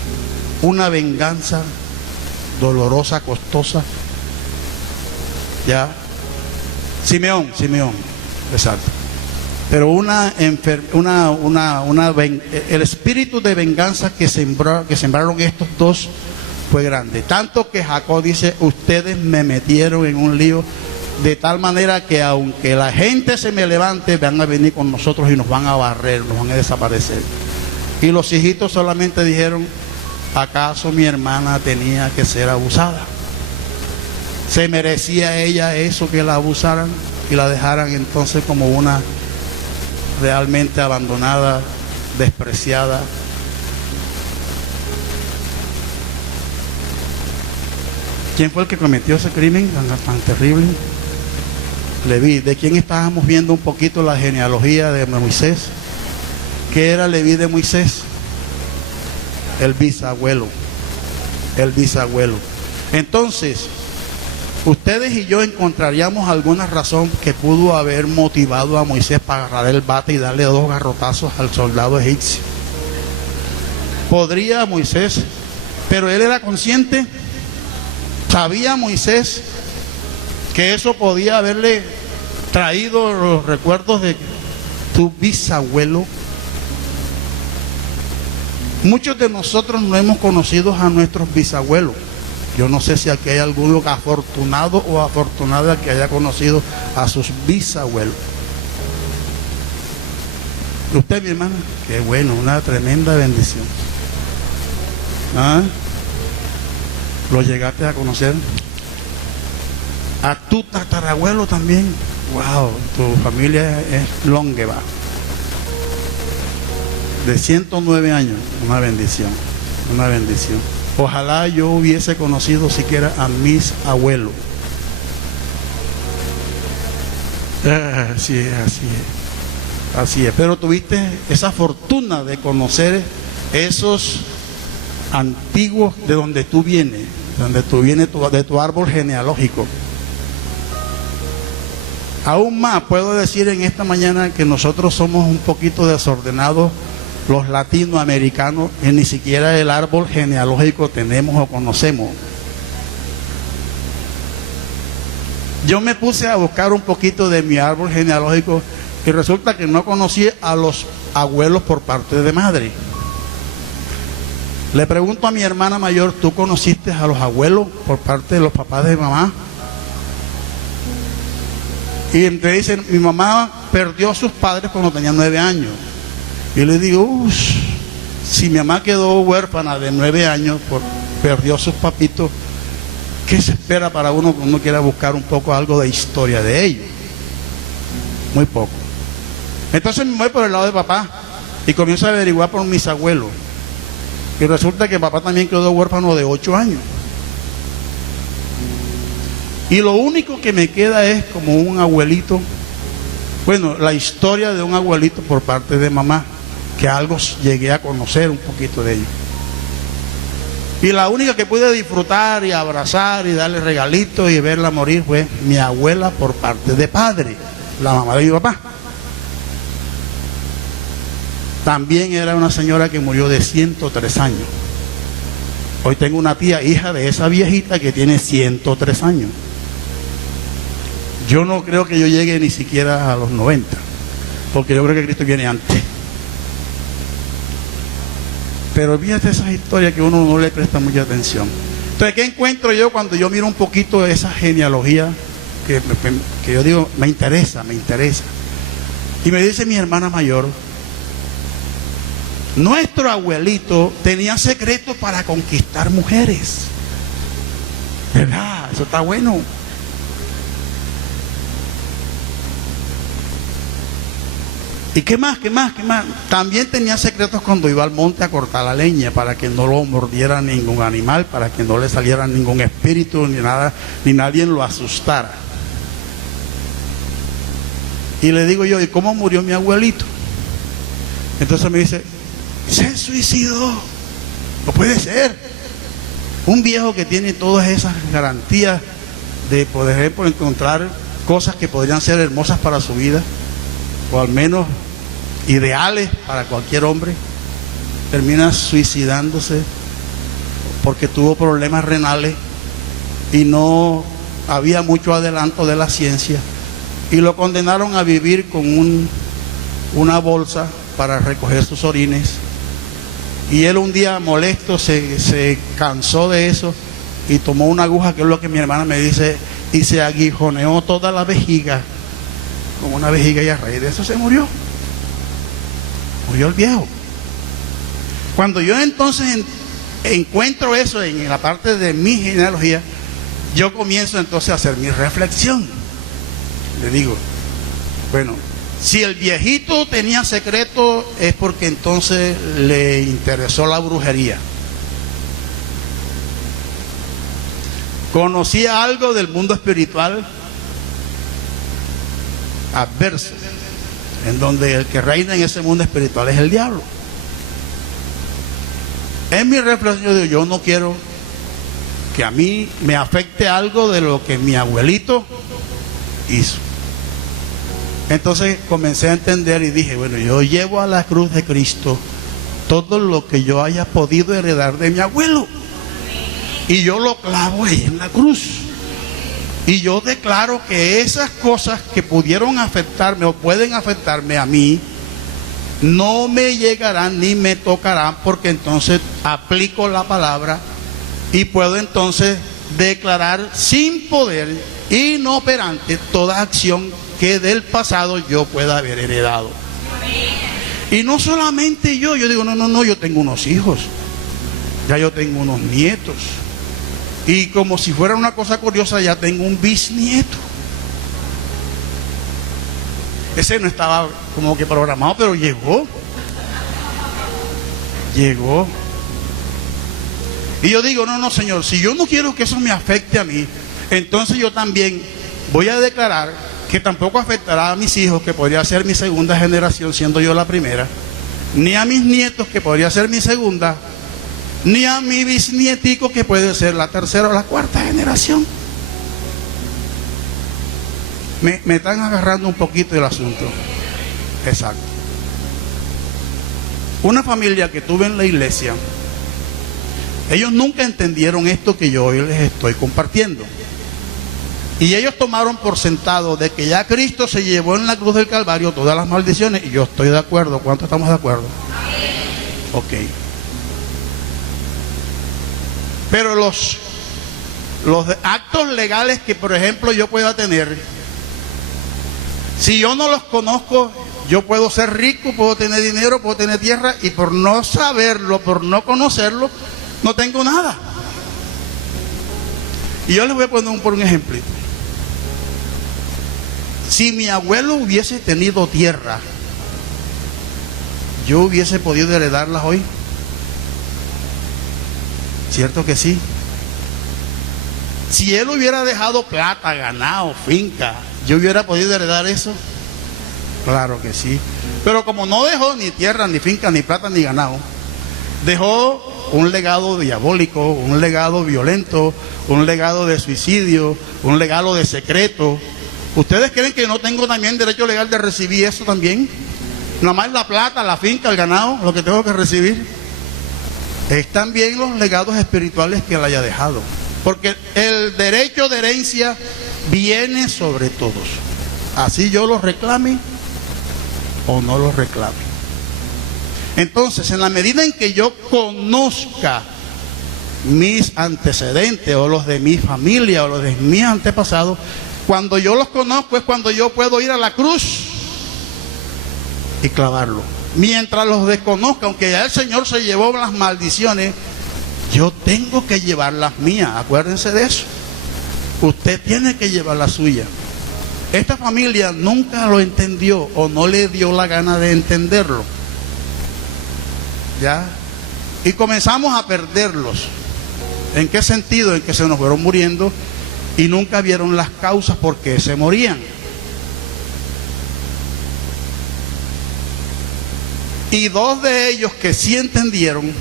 una venganza dolorosa, costosa. Ya, Simeón, exacto. Pero el espíritu de venganza que sembraron estos dos fue grande. Tanto que Jacob dice, ustedes me metieron en un lío de tal manera que aunque la gente se me levante, van a venir con nosotros y nos van a barrer, nos van a desaparecer. Y los hijitos solamente dijeron, ¿acaso mi hermana tenía que ser abusada? ¿Se merecía ella eso, que la abusaran y la dejaran entonces como una realmente abandonada, despreciada? ¿Quién fue el que cometió ese crimen tan terrible? Leví. ¿De quién estábamos viendo un poquito la genealogía de Moisés? ¿Qué era Leví de Moisés? El bisabuelo. El bisabuelo. Entonces, ustedes y yo encontraríamos alguna razón que pudo haber motivado a Moisés para agarrar el bate y darle 2 garrotazos al soldado egipcio. Podría Moisés, pero él era consciente. ¿Sabía Moisés que eso podía haberle traído los recuerdos de tu bisabuelo? Muchos de nosotros no hemos conocido a nuestros bisabuelos. Yo no sé si aquí hay alguno afortunado o afortunada que haya conocido a sus bisabuelos. Usted, mi hermana, qué bueno, una tremenda bendición. ¿Ah? ¿Lo llegaste a conocer? A tu tatarabuelo también. Wow, tu familia es longeva. De 109 años, una bendición, una bendición. Ojalá yo hubiese conocido siquiera a mis abuelos. Así es, así es. Así es. Pero tuviste esa fortuna de conocer esos antiguos de donde tú vienes, de tu árbol genealógico. Aún más puedo decir en esta mañana que nosotros somos un poquito desordenados, los latinoamericanos, y ni siquiera el árbol genealógico tenemos o conocemos. Yo me puse a buscar un poquito de mi árbol genealógico y resulta que no conocí a los abuelos por parte de madre. Le pregunto a mi hermana mayor, ¿tú conociste a los abuelos por parte de los papás de mamá? Y me dicen, mi mamá perdió a sus padres cuando tenía 9 años. Y le digo, si mi mamá quedó huérfana de 9 años, perdió a sus papitos, ¿qué se espera para uno cuando uno quiera buscar un poco algo de historia de ellos? Muy poco. Entonces me voy por el lado de papá y comienzo a averiguar por mis abuelos. Y resulta que papá también quedó huérfano de 8 años. Y lo único que me queda es como un abuelito, bueno, la historia de un abuelito por parte de mamá, que algo llegué a conocer un poquito de ellos. Y la única que pude disfrutar y abrazar y darle regalitos y verla morir fue mi abuela por parte de padre, la mamá de mi papá. También era una señora que murió de 103 años. Hoy tengo una tía, hija de esa viejita, que tiene 103 años. Yo no creo que yo llegue ni siquiera a los 90, porque yo creo que Cristo viene antes. Pero fíjate esas historias que uno no le presta mucha atención. Entonces, ¿qué encuentro yo cuando yo miro un poquito de esa genealogía que yo digo, me interesa? Y me dice mi hermana mayor, nuestro abuelito tenía secretos para conquistar mujeres. ¿Verdad? Eso está bueno. ¿Y qué más? También tenía secretos cuando iba al monte a cortar la leña, para que no lo mordiera ningún animal, para que no le saliera ningún espíritu, ni nada, ni nadie lo asustara. Y le digo yo, ¿y cómo murió mi abuelito? Entonces me dice, se suicidó. No puede ser. Un viejo que tiene todas esas garantías de, por ejemplo, encontrar cosas que podrían ser hermosas para su vida, o al menos ideales para cualquier hombre, termina suicidándose porque tuvo problemas renales y no había mucho adelanto de la ciencia, y lo condenaron a vivir con una bolsa para recoger sus orines. Y él un día molesto se cansó de eso y tomó una aguja, que es lo que mi hermana me dice, y se aguijoneó toda la vejiga, como una vejiga, y a raíz de eso se murió. Murió el viejo. Cuando yo entonces encuentro eso en la parte de mi genealogía, yo comienzo entonces a hacer mi reflexión. Le digo, bueno, si el viejito tenía secreto es porque entonces le interesó la brujería. Conocía algo del mundo espiritual adverso, en donde el que reina en ese mundo espiritual es el diablo. En mi reflexión, yo no quiero que a mí me afecte algo de lo que mi abuelito hizo. Entonces comencé a entender y dije, bueno, yo llevo a la cruz de Cristo todo lo que yo haya podido heredar de mi abuelo, y yo lo clavo ahí en la cruz. Y yo declaro que esas cosas que pudieron afectarme o pueden afectarme a mí, no me llegarán ni me tocarán, porque entonces aplico la palabra y puedo entonces declarar sin poder, inoperante, toda acción que del pasado yo pueda haber heredado. Y no solamente yo digo, no, yo tengo unos hijos, ya yo tengo unos nietos. Y como si fuera una cosa curiosa, ya tengo un bisnieto. Ese no estaba como que programado, pero llegó. Y yo digo, no, Señor, si yo no quiero que eso me afecte a mí, entonces yo también voy a declarar que tampoco afectará a mis hijos, que podría ser mi segunda generación, siendo yo la primera, ni a mis nietos, que podría ser mi segunda, ni a mi bisnietico, que puede ser la tercera o la cuarta generación. Me están agarrando un poquito el asunto. Exacto. Una familia que tuve en la iglesia, ellos nunca entendieron esto que yo hoy les estoy compartiendo. Y ellos tomaron por sentado de que ya Cristo se llevó en la cruz del Calvario todas las maldiciones, y yo estoy de acuerdo. ¿Cuántos estamos de acuerdo? Ok. Pero los actos legales que, por ejemplo, yo pueda tener, si yo no los conozco, yo puedo ser rico, puedo tener dinero, puedo tener tierra, y por no saberlo, por no conocerlo, no tengo nada. Y yo les voy a poner por un ejemplito. Si mi abuelo hubiese tenido tierra, ¿yo hubiese podido heredarlas hoy? ¿Cierto que sí? Si él hubiera dejado plata, ganado, finca, ¿yo hubiera podido heredar eso? Claro que sí. Pero como no dejó ni tierra, ni finca, ni plata, ni ganado, dejó un legado diabólico, un legado violento, un legado de suicidio, un legado de secreto. ¿Ustedes creen que no tengo también derecho legal de recibir eso también? Nada más la plata, la finca, el ganado, lo que tengo que recibir. Es también los legados espirituales que él haya dejado. Porque el derecho de herencia viene sobre todos. Así yo los reclame o no los reclame. Entonces, en la medida en que yo conozca mis antecedentes o los de mi familia o los de mis antepasados, cuando yo los conozco es cuando yo puedo ir a la cruz y clavarlo. Mientras los desconozca, aunque ya el Señor se llevó las maldiciones, yo tengo que llevar las mías. Acuérdense de eso. Usted tiene que llevar la suya. Esta familia nunca lo entendió o no le dio la gana de entenderlo. ¿Ya? Y comenzamos a perderlos. ¿En qué sentido? En que se nos fueron muriendo y nunca vieron las causas por qué se morían. Y dos de ellos que sí entendieron,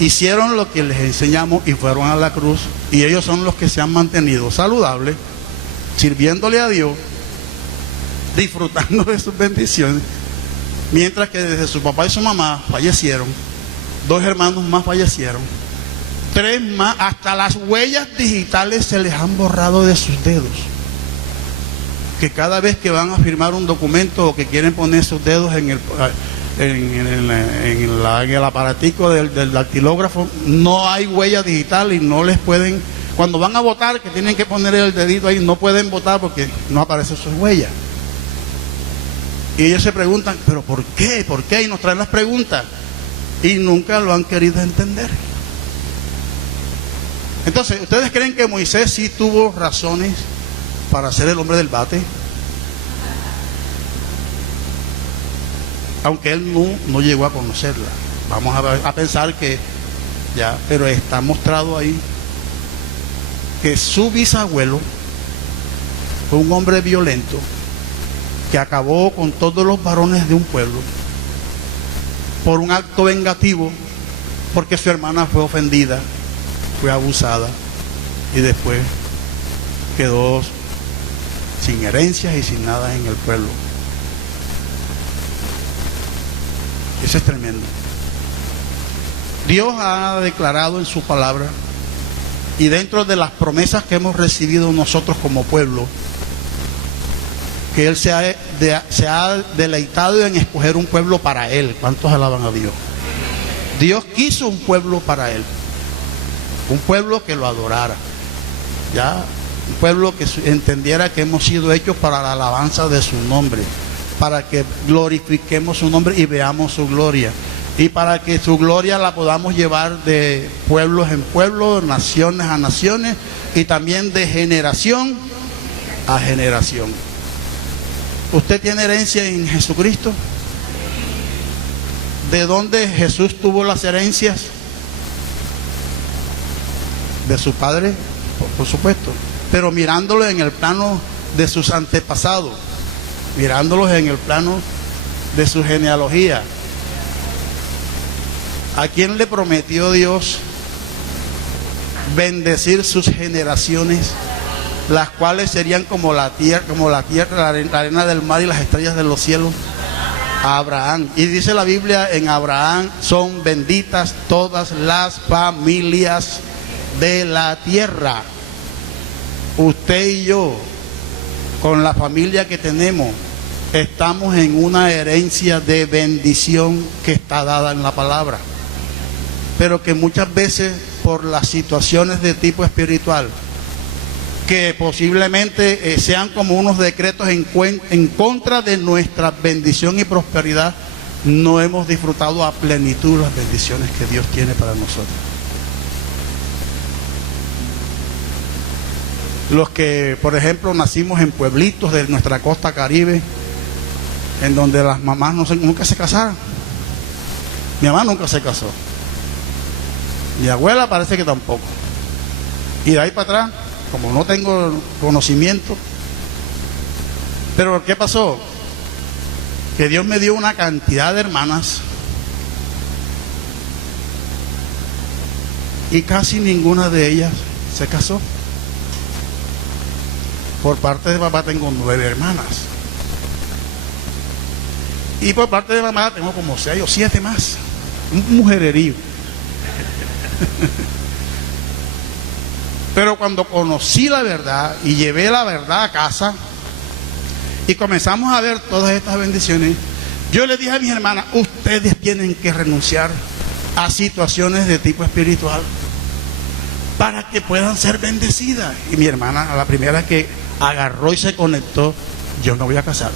hicieron lo que les enseñamos y fueron a la cruz. Y ellos son los que se han mantenido saludables, sirviéndole a Dios, disfrutando de sus bendiciones. Mientras que desde su papá y su mamá fallecieron, 2 hermanos más fallecieron, 3 más, hasta las huellas digitales se les han borrado de sus dedos. Que cada vez que van a firmar un documento o que quieren poner sus dedos en el aparatico del dactilógrafo, no hay huella digital y no les pueden, cuando van a votar, que tienen que poner el dedito ahí, no pueden votar porque no aparecen sus huellas. Y ellos se preguntan, ¿pero por qué? ¿Por qué? Y nos traen las preguntas. Y nunca lo han querido entender. Entonces, ¿ustedes creen que Moisés sí tuvo razones para ser el hombre del bate? Aunque él no llegó a conocerla. Vamos a pensar que ya, pero está mostrado ahí que su bisabuelo fue un hombre violento que acabó con todos los varones de un pueblo por un acto vengativo, porque su hermana fue ofendida, fue abusada y después quedó sin herencias y sin nada en el pueblo. Eso es tremendo. Dios ha declarado en su palabra y dentro de las promesas que hemos recibido nosotros como pueblo, que Él se ha deleitado en escoger un pueblo para Él. ¿Cuántos alaban a Dios? Dios quiso un pueblo para Él, un pueblo que lo adorara, ¿ya? Un pueblo que entendiera que hemos sido hechos para la alabanza de su nombre, para que glorifiquemos su nombre y veamos su gloria, y para que su gloria la podamos llevar de pueblos en pueblos, naciones a naciones, y también de generación a generación. ¿Usted tiene herencia en Jesucristo? ¿De dónde Jesús tuvo las herencias? De su Padre, por supuesto, pero mirándolo en el plano de sus antepasados, mirándolos en el plano de su genealogía. ¿A quién le prometió Dios bendecir sus generaciones, las cuales serían como la tierra, la arena del mar y las estrellas de los cielos? A Abraham. Y dice la Biblia, en Abraham son benditas todas las familias de la tierra. Usted y yo, con la familia que tenemos, estamos en una herencia de bendición que está dada en la palabra, pero que muchas veces por las situaciones de tipo espiritual, que posiblemente sean como unos decretos en contra de nuestra bendición y prosperidad, no hemos disfrutado a plenitud las bendiciones que Dios tiene para nosotros. Los que, por ejemplo, nacimos en pueblitos de nuestra costa caribe, en donde las mamás nunca se casaron. Mi mamá nunca se casó. Mi abuela parece que tampoco. Y de ahí para atrás, como no tengo conocimiento. Pero ¿qué pasó? Que Dios me dio una cantidad de hermanas y casi ninguna de ellas se casó. Por parte de papá tengo 9 hermanas. Y por parte de mamá tengo como 6 o 7 más. Un mujererío. Pero cuando conocí la verdad y llevé la verdad a casa y comenzamos a ver todas estas bendiciones, yo le dije a mis hermanas, ustedes tienen que renunciar a situaciones de tipo espiritual para que puedan ser bendecidas. Y mi hermana, a la primera que agarró y se conectó, yo me voy a casar.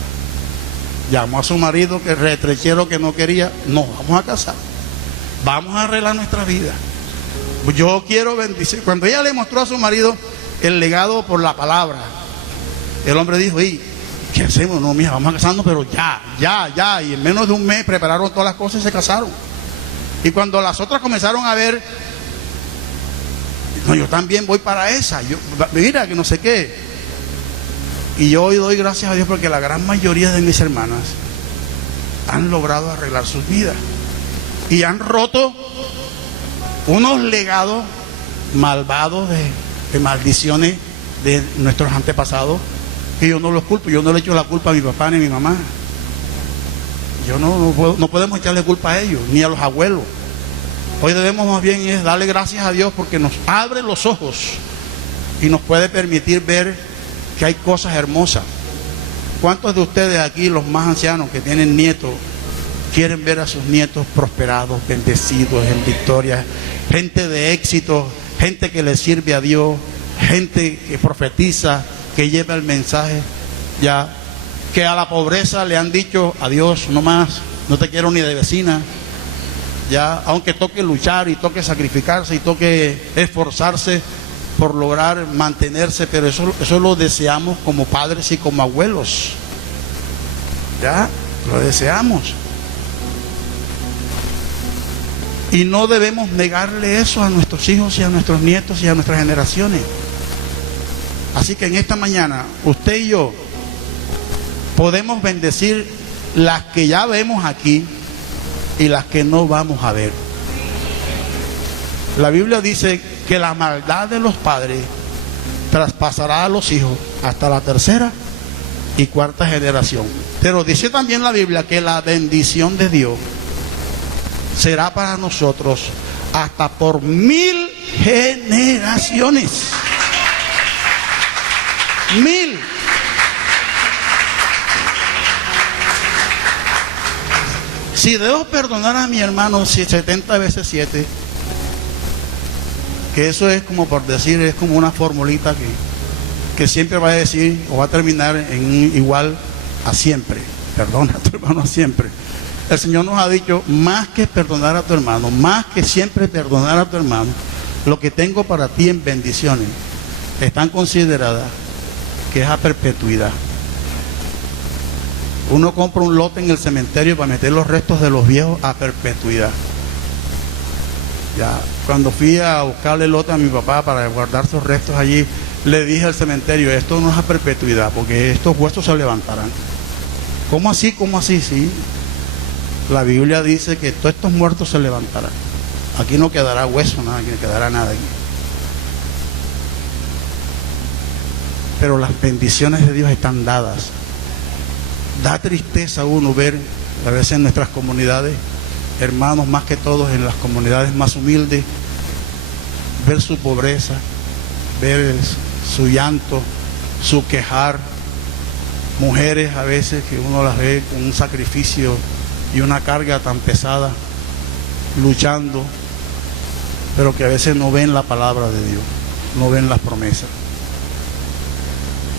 Llamó a su marido, que retrechero que no quería, no, vamos a casar. Vamos a arreglar nuestra vida. Yo quiero bendecir. Cuando ella le mostró a su marido el legado por la palabra, el hombre dijo, ¿y qué hacemos? No, mija, vamos a casarnos, pero ya. Y en menos de un mes prepararon todas las cosas y se casaron. Y cuando las otras comenzaron a ver, no, yo también voy para esa. Mira, que no sé qué. Y yo hoy doy gracias a Dios porque la gran mayoría de mis hermanas han logrado arreglar sus vidas. Y han roto unos legados malvados de maldiciones de nuestros antepasados, que yo no los culpo. Yo no le echo la culpa a mi papá ni a mi mamá. No podemos echarle culpa a ellos, ni a los abuelos. Hoy debemos más bien es darle gracias a Dios porque nos abre los ojos y nos puede permitir ver que hay cosas hermosas. ¿Cuántos de ustedes aquí, los más ancianos que tienen nietos, quieren ver a sus nietos prosperados, bendecidos, en victoria? Gente de éxito, gente que le sirve a Dios, gente que profetiza, que lleva el mensaje, ya, que a la pobreza le han dicho adiós, no más, no te quiero ni de vecina, ya, aunque toque luchar y toque sacrificarse y toque esforzarse por lograr mantenerse, pero eso lo deseamos como padres y como abuelos, ya, lo deseamos. Y no debemos negarle eso a nuestros hijos y a nuestros nietos y a nuestras generaciones. Así que en esta mañana, usted y yo podemos bendecir las que ya vemos aquí y las que no vamos a ver. La Biblia dice que la maldad de los padres traspasará a los hijos hasta la 3ª y 4ª generación. Pero dice también la Biblia que la bendición de Dios será para nosotros hasta por 1000 generaciones. 1000. Si debo perdonar a mi hermano 70 veces 7, que eso es como por decir, es como una formulita que siempre va a decir o va a terminar en igual a siempre. Perdona a tu hermano siempre. El Señor nos ha dicho, más que perdonar a tu hermano, más que siempre perdonar a tu hermano, lo que tengo para ti en bendiciones están consideradas que es a perpetuidad. Uno compra un lote en el cementerio para meter los restos de los viejos a perpetuidad. Ya, cuando fui a buscarle el lote a mi papá para guardar sus restos allí, le dije al cementerio, esto no es a perpetuidad, porque estos huesos se levantarán. ¿Cómo así? ¿Cómo así? Sí. La Biblia dice que todos estos muertos se levantarán. Aquí no quedará hueso, nada, aquí no quedará nada aquí. Pero las bendiciones de Dios están dadas. Da tristeza a uno ver, a veces en nuestras comunidades, hermanos más que todos en las comunidades más humildes, ver su pobreza, ver su llanto, su quejar. Mujeres a veces que uno las ve con un sacrificio y una carga tan pesada, luchando, pero que a veces no ven la palabra de Dios, no ven las promesas.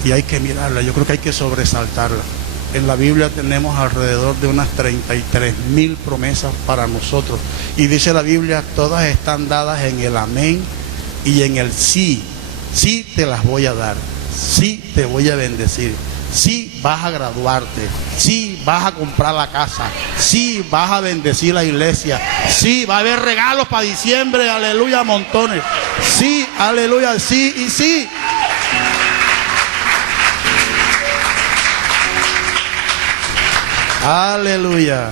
Y hay que mirarla, yo creo que hay que sobresaltarla. En la Biblia tenemos alrededor de unas 33,000 promesas para nosotros. Y dice la Biblia, todas están dadas en el amén y en el sí. sí te las voy a dar, sí te voy a bendecir, sí vas a graduarte, sí vas a comprar la casa, sí vas a bendecir la iglesia, sí va a haber regalos para diciembre, aleluya, montones, sí, aleluya, sí y sí. Aleluya.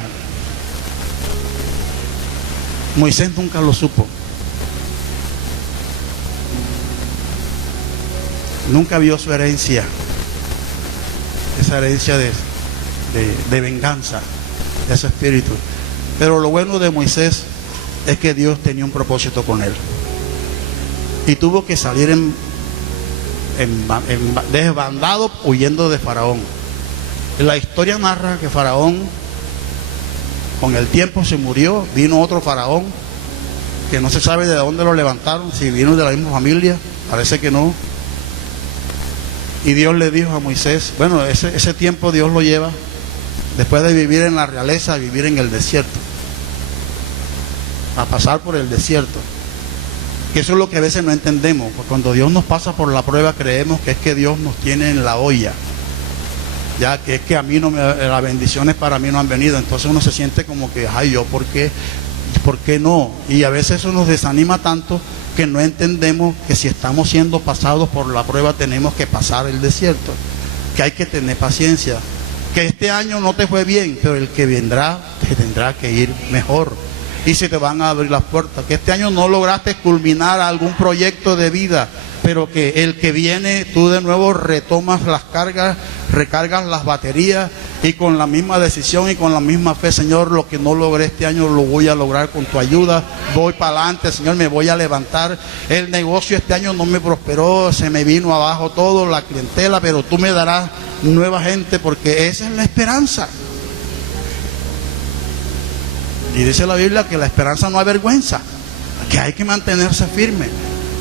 Moisés nunca lo supo. Nunca vio su herencia. Esa herencia de venganza, de ese espíritu. Pero lo bueno de Moisés es que Dios tenía un propósito con él. Y tuvo que salir desbandado huyendo de Faraón. La historia narra que Faraón con el tiempo se murió, vino otro faraón que no se sabe de dónde lo levantaron, si vino de la misma familia, parece que no. Y Dios le dijo a Moisés, bueno, ese tiempo Dios lo lleva después de vivir en la realeza a vivir en el desierto, a pasar por el desierto. Que eso es lo que a veces no entendemos, porque cuando Dios nos pasa por la prueba creemos que es que Dios nos tiene en la olla, ya que es que a mí no las bendiciones para mí no han venido, entonces uno se siente como que, ay, yo, ¿por qué no? Y a veces eso nos desanima tanto que no entendemos que si estamos siendo pasados por la prueba tenemos que pasar el desierto, que hay que tener paciencia, que este año no te fue bien, pero el que vendrá te tendrá que ir mejor y se te van a abrir las puertas, que este año no lograste culminar algún proyecto de vida, pero que el que viene tú de nuevo retomas las cargas, recargas las baterías y con la misma decisión y con la misma fe, Señor, lo que no logré este año lo voy a lograr con tu ayuda, voy para adelante, Señor, me voy a levantar. El negocio este año no me prosperó, se me vino abajo todo, la clientela, pero tú me darás nueva gente, porque esa es la esperanza. Y dice la Biblia que la esperanza no avergüenza, que hay que mantenerse firme.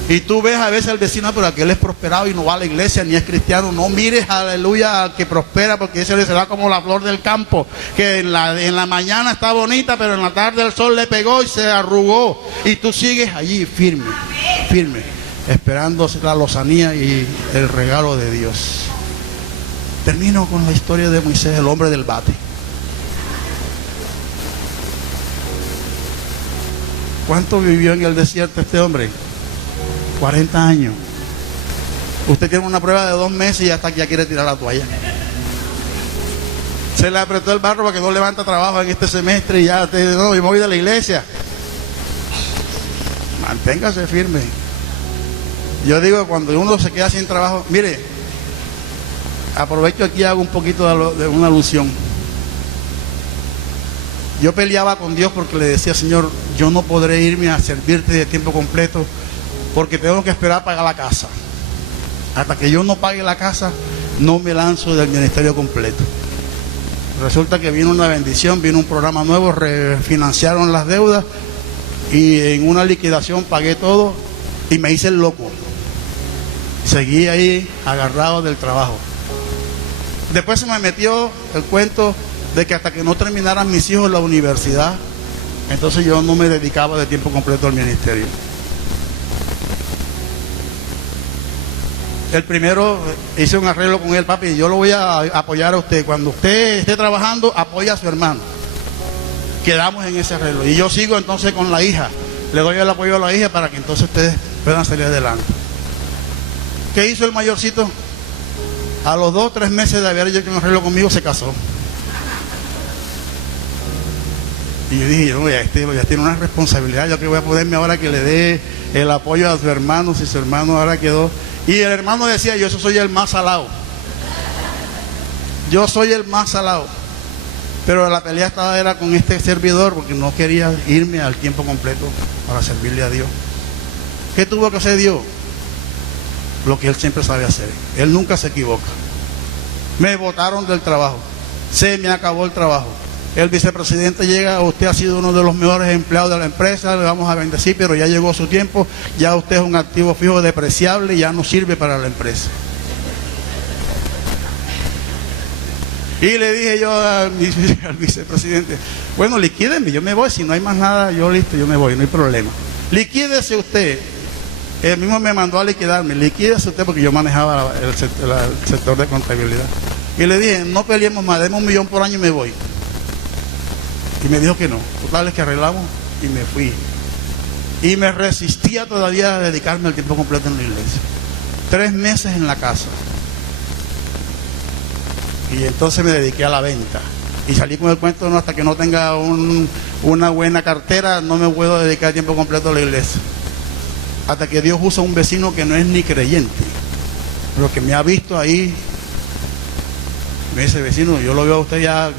Y tú ves a veces al vecino, pero aquel es prosperado y no va a la iglesia ni es cristiano. No mires, aleluya, al que prospera, porque ese le será como la flor del campo, que en la mañana está bonita, pero en la tarde el sol le pegó y se arrugó. Y tú sigues allí firme, firme, esperando la lozanía y el regalo de Dios. Termino con la historia de Moisés, el hombre del bate. ¿Cuánto vivió en el desierto este hombre? 40 años. Usted tiene una prueba de 2 meses y ya está aquí, ya quiere tirar la toalla. Se le apretó el barro para que no levanta trabajo en este semestre y ya, no, yo me voy de la iglesia. Manténgase firme. Yo digo, cuando uno se queda sin trabajo, mire, aprovecho aquí y hago un poquito de una alusión. Yo peleaba con Dios porque le decía, Señor, yo no podré irme a servirte de tiempo completo porque tengo que esperar a pagar la casa. Hasta que yo no pague la casa, no me lanzo del ministerio completo. Resulta que vino una bendición, vino un programa nuevo, refinanciaron las deudas y en una liquidación pagué todo y me hice el loco. Seguí ahí agarrado del trabajo. Después se me metió el cuento de que hasta que no terminaran mis hijos la universidad, entonces yo no me dedicaba de tiempo completo al ministerio. El primero hice un arreglo con él, papi, yo lo voy a apoyar a usted. Cuando usted esté trabajando, apoya a su hermano. Quedamos en ese arreglo. Y yo sigo entonces con la hija. Le doy el apoyo a la hija para que entonces ustedes puedan salir adelante. ¿Qué hizo el mayorcito? A los 2 o 3 meses de haber hecho un arreglo conmigo, se casó. Y yo dije, no, ya tiene una responsabilidad, yo que voy a ponerme ahora que le dé el apoyo a su hermano, si su hermano ahora quedó. Y el hermano decía, yo soy el más salado. Yo soy el más salado. Pero la pelea era con este servidor porque no quería irme al tiempo completo para servirle a Dios. ¿Qué tuvo que hacer Dios? Lo que Él siempre sabe hacer. Él nunca se equivoca. Me botaron del trabajo. Se me acabó el trabajo. El vicepresidente llega, usted ha sido uno de los mejores empleados de la empresa, le vamos a bendecir, pero ya llegó su tiempo, ya usted es un activo fijo depreciable y ya no sirve para la empresa. Y le dije yo al vicepresidente, bueno, liquídeme, yo me voy, si no hay más nada, yo listo, yo me voy, no hay problema. Liquídese usted. Él mismo me mandó a liquidarme. Liquídese usted, porque yo manejaba el sector de contabilidad. Y le dije, no peleemos más, deme $1 millón por año y me voy. Y me dijo que no. Total, es que arreglamos y me fui. Y me resistía todavía a dedicarme al tiempo completo en la iglesia. 3 meses en la casa. Y entonces me dediqué a la venta. Y salí con el cuento, no, hasta que no tenga una buena cartera, no me puedo dedicar a tiempo completo a la iglesia. Hasta que Dios usa un vecino que no es ni creyente, pero que me ha visto ahí. Me dice, vecino, yo lo veo a usted ya.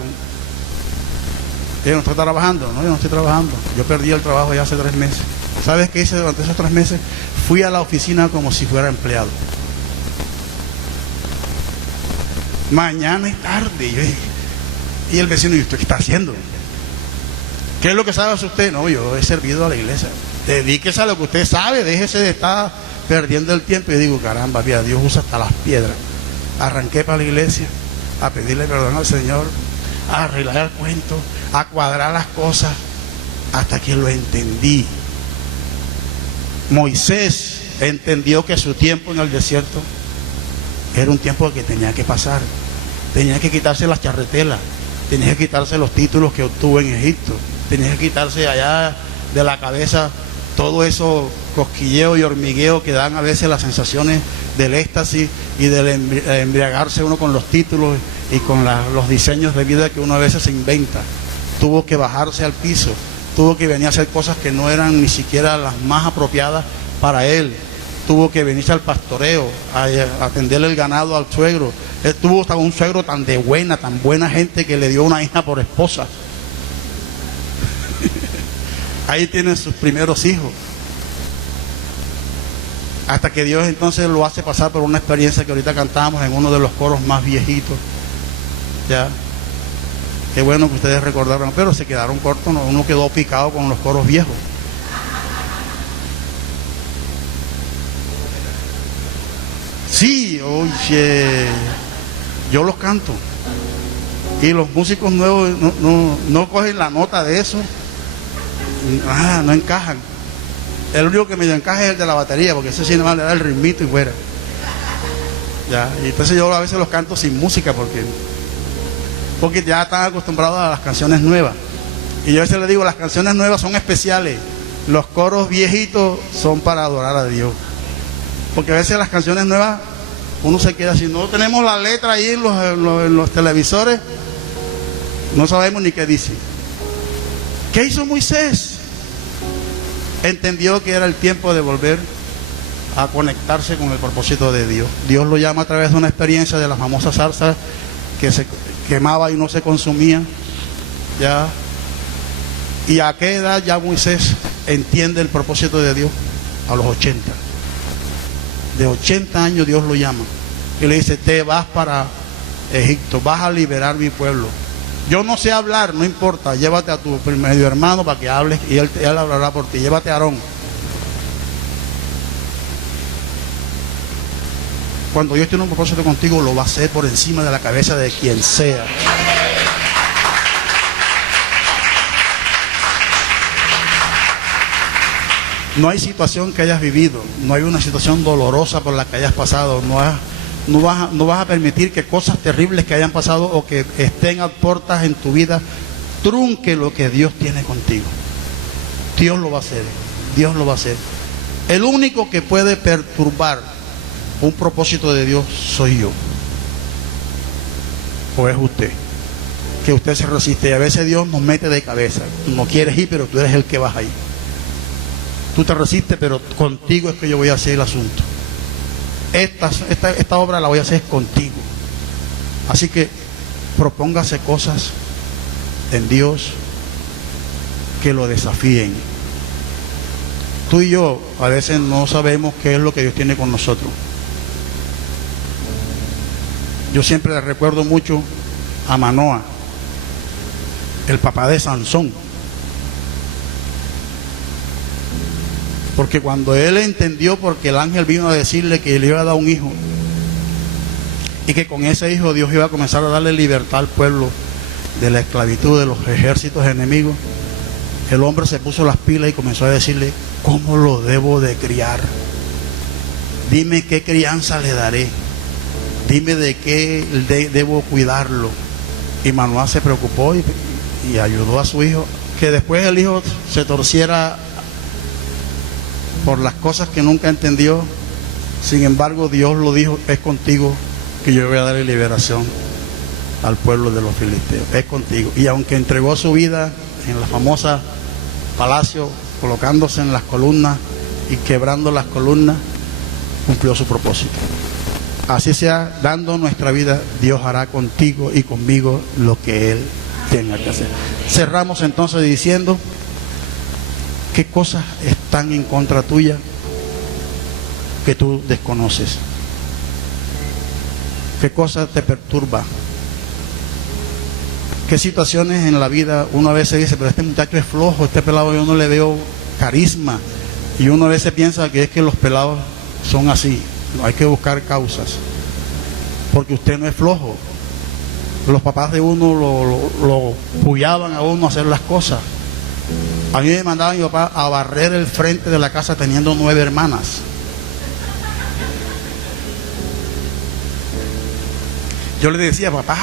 ¿Usted no está trabajando? No, yo no estoy trabajando. Yo perdí el trabajo ya hace 3 meses. ¿Sabes qué hice durante esos 3 meses? Fui a la oficina como si fuera empleado. Mañana y tarde. Y el vecino, ¿y usted qué está haciendo? ¿Qué es lo que sabe usted? No, yo he servido a la iglesia. Dedíquese a lo que usted sabe, déjese de estar perdiendo el tiempo. Y digo, caramba, mira, Dios usa hasta las piedras. Arranqué para la iglesia a pedirle perdón al Señor, a arreglar el cuento, a cuadrar las cosas, hasta que lo entendí. Moisés entendió que su tiempo en el desierto era un tiempo que tenía que pasar. Tenía que quitarse las charretelas, tenía que quitarse los títulos que obtuvo en Egipto, tenía que quitarse allá de la cabeza todo eso cosquilleo y hormigueo que dan a veces las sensaciones del éxtasis y del embriagarse uno con los títulos y con los diseños de vida que uno a veces se inventa. Tuvo que bajarse al piso, tuvo que venir a hacer cosas que no eran ni siquiera las más apropiadas para él. Tuvo que venirse al pastoreo, a atenderle el ganado al suegro. Él tuvo hasta un suegro tan buena gente, que le dio una hija por esposa. Ahí tienen sus primeros hijos. Hasta que Dios entonces lo hace pasar por una experiencia que ahorita cantamos en uno de los coros más viejitos. Ya. Qué bueno que ustedes recordaron, pero se quedaron cortos, uno quedó picado con los coros viejos. Sí, oye, yo los canto. Y los músicos nuevos no cogen la nota de eso. No encajan. El único que medio encaja es el de la batería, porque ese sí nomás le da el ritmito y fuera. Ya, y entonces yo a veces los canto sin música porque ya están acostumbrados a las canciones nuevas. Y yo a veces les digo, las canciones nuevas son especiales. Los coros viejitos son para adorar a Dios. Porque a veces las canciones nuevas uno se queda así, no tenemos la letra ahí en los televisores, no sabemos ni qué dice. ¿Qué hizo Moisés? Entendió que era el tiempo de volver a conectarse con el propósito de Dios. Dios lo llama a través de una experiencia de la famosa zarza que se quemaba y no se consumía. Ya. ¿Y a qué edad ya Moisés entiende el propósito de Dios? A los 80. De 80 años Dios lo llama y le dice, te vas para Egipto, vas a liberar mi pueblo. Yo no sé hablar, no importa, llévate a tu medio hermano para que hables y él hablará por ti. Llévate a Aarón. Cuando Dios tiene un propósito contigo, lo va a hacer por encima de la cabeza de quien sea. No hay situación que hayas vivido, no hay una situación dolorosa por la que hayas pasado, no vas a permitir que cosas terribles que hayan pasado o que estén a puertas en tu vida trunque lo que Dios tiene contigo. Dios lo va a hacer, Dios lo va a hacer. El único que puede perturbar un propósito de Dios soy yo, o es usted, que usted se resiste y a veces Dios nos mete de cabeza. Tú no quieres ir, pero tú eres el que vas a ir. Tú te resistes, pero contigo es que yo voy a hacer el asunto. Esta obra la voy a hacer contigo. Así que propóngase cosas en Dios que lo desafíen. Tú y yo a veces no sabemos qué es lo que Dios tiene con nosotros. Yo siempre le recuerdo mucho a Manoah, el papá de Sansón. Porque cuando él entendió, porque el ángel vino a decirle que le iba a dar un hijo y que con ese hijo Dios iba a comenzar a darle libertad al pueblo de la esclavitud de los ejércitos enemigos, el hombre se puso las pilas y comenzó a decirle, ¿cómo lo debo de criar? Dime qué crianza le daré. Dime de qué debo cuidarlo. Y Manoah se preocupó y ayudó a su hijo. Que después el hijo se torciera por las cosas que nunca entendió. Sin embargo, Dios lo dijo: es contigo que yo voy a darle liberación al pueblo de los filisteos. Es contigo. Y aunque entregó su vida en la famosa palacio, colocándose en las columnas y quebrando las columnas, cumplió su propósito. Así sea, dando nuestra vida, Dios hará contigo y conmigo lo que Él tenga que hacer. Cerramos entonces diciendo: ¿qué cosas están en contra tuya que tú desconoces? ¿Qué cosas te perturban? ¿Qué situaciones en la vida uno a veces dice: pero este muchacho es flojo, este pelado yo no le veo carisma? Y uno a veces piensa que es que los pelados son así. No, hay que buscar causas, porque usted no es flojo. Los papás de uno lo puyaban a uno a hacer las cosas. A mí me mandaba mi papá a barrer el frente de la casa teniendo 9 hermanas. Yo le decía: papá,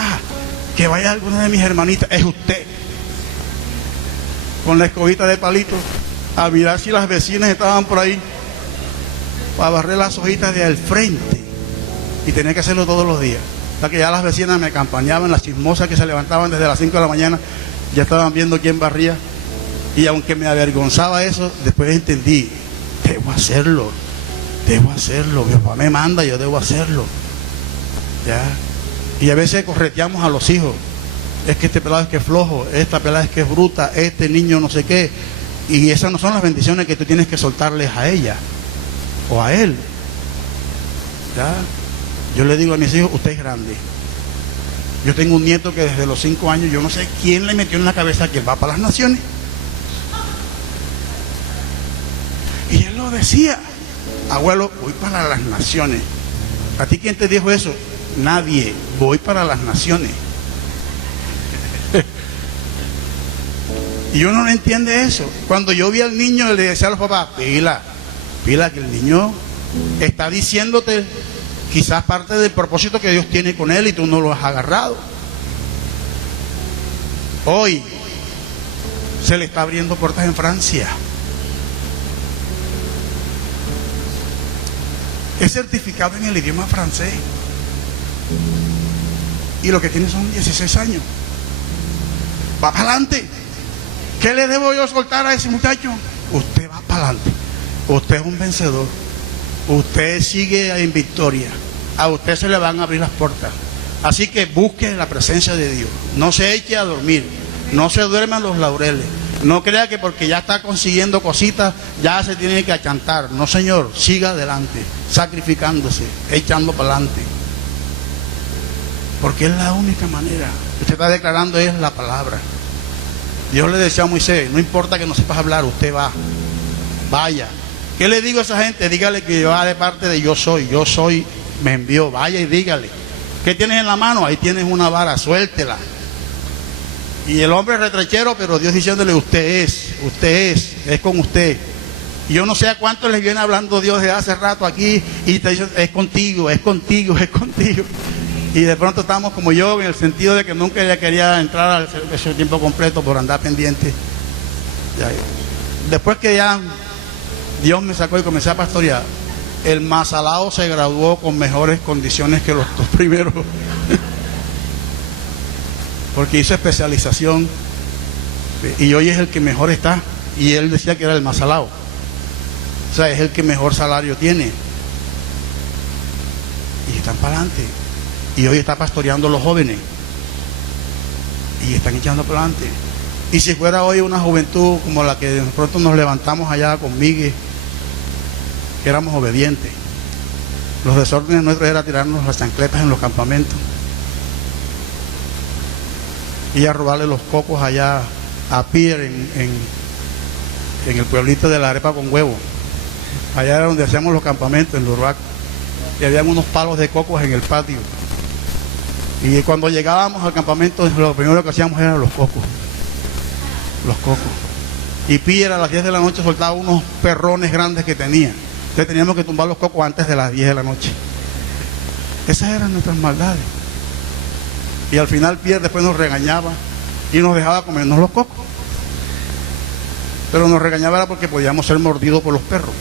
que vaya alguna de mis hermanitas, es usted, con la escobita de palito, a mirar si las vecinas estaban por ahí, para barrer las hojitas de al frente. Y tenía que hacerlo todos los días. O sea que ya las vecinas me acompañaban, las chismosas que se levantaban desde las 5 de la mañana, ya estaban viendo quién barría. Y aunque me avergonzaba eso, después entendí: debo hacerlo, mi papá me manda, yo debo hacerlo. ¿Ya? Y a veces correteamos a los hijos: es que este pelado es que es flojo, esta pelada es que es bruta, este niño no sé qué. Y esas no son las bendiciones que tú tienes que soltarles a ella o a él. ¿Ya? Yo le digo a mis hijos: usted es grande. Yo tengo un nieto que desde los 5 años, yo no sé quién le metió en la cabeza que él va para las naciones. Y él lo decía: abuelo, voy para las naciones. ¿A ti quién te dijo eso? Nadie. Voy para las naciones. Y uno no entiende eso. Cuando yo vi al niño, le decía a los papás: pila, que el niño está diciéndote quizás parte del propósito que Dios tiene con él y tú no lo has agarrado. Hoy se le está abriendo puertas en Francia. Es certificado en el idioma francés. Y lo que tiene son 16 años. Va para adelante. ¿Qué le debo yo soltar a ese muchacho? Usted va para adelante. Usted es un vencedor. Usted sigue en victoria. A usted se le van a abrir las puertas. Así que busque la presencia de Dios. No se eche a dormir. No se duerman los laureles. No crea que porque ya está consiguiendo cositas, ya se tiene que achantar. No, señor. Siga adelante. Sacrificándose. Echando para adelante. Porque es la única manera. Usted está declarando es la palabra. Dios le decía a Moisés: no importa que no sepas hablar, usted va. Vaya. ¿Qué le digo a esa gente? Dígale que yo de parte de yo soy, me envió. Vaya y dígale. ¿Qué tienes en la mano? Ahí tienes una vara, suéltela. Y el hombre retrechero, pero Dios diciéndole: usted es con usted. Y yo no sé a cuántos les viene hablando Dios desde hace rato aquí y te dice: es contigo. Y de pronto estamos como yo, en el sentido de que nunca ya quería entrar al servicio de tiempo completo por andar pendiente. Ya, después que ya Dios me sacó y comencé a pastorear, el Mazalao se graduó con mejores condiciones que los 2 primeros. Porque hizo especialización y hoy es el que mejor está. Y él decía que era el Mazalao. O sea, es el que mejor salario tiene. Y están para adelante. Y hoy está pastoreando a los jóvenes. Y están echando para adelante. Y si fuera hoy una juventud como la que de pronto nos levantamos allá con Miguel, que éramos obedientes. Los desórdenes nuestros era tirarnos las chancletas en los campamentos. Y a robarle los cocos allá a Pierre en el pueblito de la arepa con huevo. Allá era donde hacíamos los campamentos, en Lurbaco. Y había unos palos de cocos en el patio. Y cuando llegábamos al campamento, lo primero que hacíamos eran los cocos. Y Pierre a las 10 de la noche soltaba unos perrones grandes que tenía. Entonces teníamos que tumbar los cocos antes de las 10 de la noche. Esas eran nuestras maldades. Y al final Pierre después nos regañaba y nos dejaba comernos los cocos. Pero nos regañaba era porque podíamos ser mordidos por los perros.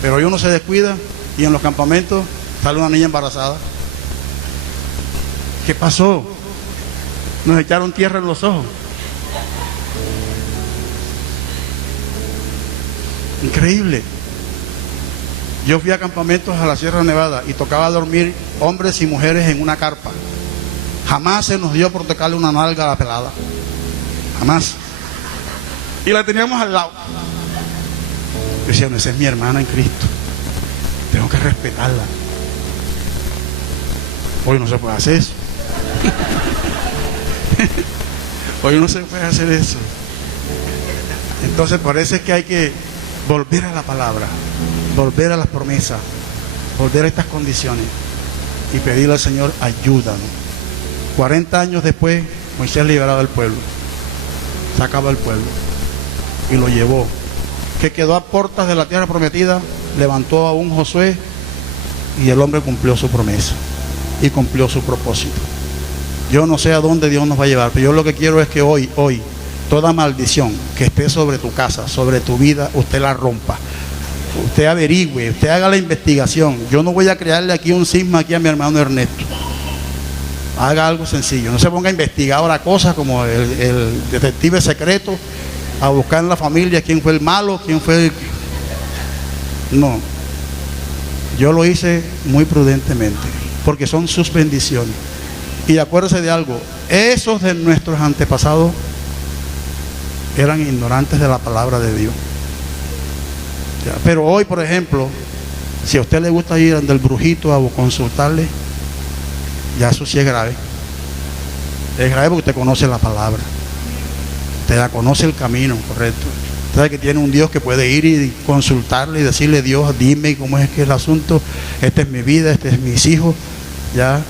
Pero hoy uno se descuida y en los campamentos sale una niña embarazada. ¿Qué pasó? Nos echaron tierra en los ojos. Increíble. Yo fui a campamentos a la Sierra Nevada y tocaba dormir hombres y mujeres en una carpa. Jamás se nos dio por tocarle una nalga a la pelada. Jamás. Y la teníamos al lado. Yo decía, no, esa es mi hermana en Cristo. Tengo que respetarla. Hoy no se puede hacer eso. Hoy no se puede hacer eso. Entonces parece que hay que volver a la palabra, volver a las promesas, volver a estas condiciones y pedirle al Señor, ayúdanos. 40 años después, Moisés liberaba al pueblo, sacaba al pueblo y lo llevó. Que quedó a puertas de la tierra prometida, levantó a un Josué y el hombre cumplió su promesa y cumplió su propósito. Yo no sé a dónde Dios nos va a llevar, pero yo lo que quiero es que hoy, toda maldición que esté sobre tu casa, sobre tu vida, usted la rompa. Usted averigüe, usted haga la investigación. Yo no voy a crearle aquí un cisma aquí a mi hermano Ernesto. Haga algo sencillo. No se ponga a investigar ahora cosas como el detective secreto, a buscar en la familia quién fue el malo, quién fue el... No. Yo lo hice muy prudentemente, porque son sus bendiciones. Y acuérdese de algo, esos de nuestros antepasados eran ignorantes de la palabra de Dios. Pero hoy, por ejemplo, si a usted le gusta ir ante el brujito a consultarle, ya eso sí es grave. Es grave porque usted conoce la palabra. Usted la conoce el camino, correcto. Usted sabe que tiene un Dios que puede ir y consultarle y decirle, Dios, dime cómo es que es el asunto. Esta es mi vida, este es mis hijos. Ya.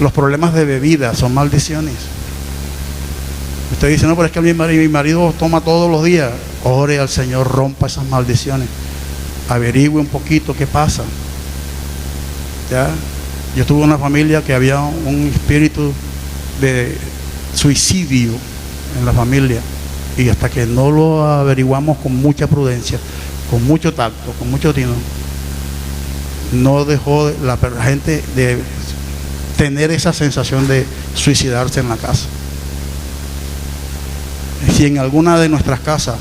Los problemas de bebida son maldiciones. Usted dice, no, pero es que mi marido toma todos los días. Ore al Señor, rompa esas maldiciones. Averigüe un poquito qué pasa. ¿Ya? Yo tuve una familia que había un espíritu de suicidio en la familia. Y hasta que no lo averiguamos con mucha prudencia, con mucho tacto, con mucho tino, no dejó la gente de tener esa sensación de suicidarse en la casa. Si en alguna de nuestras casas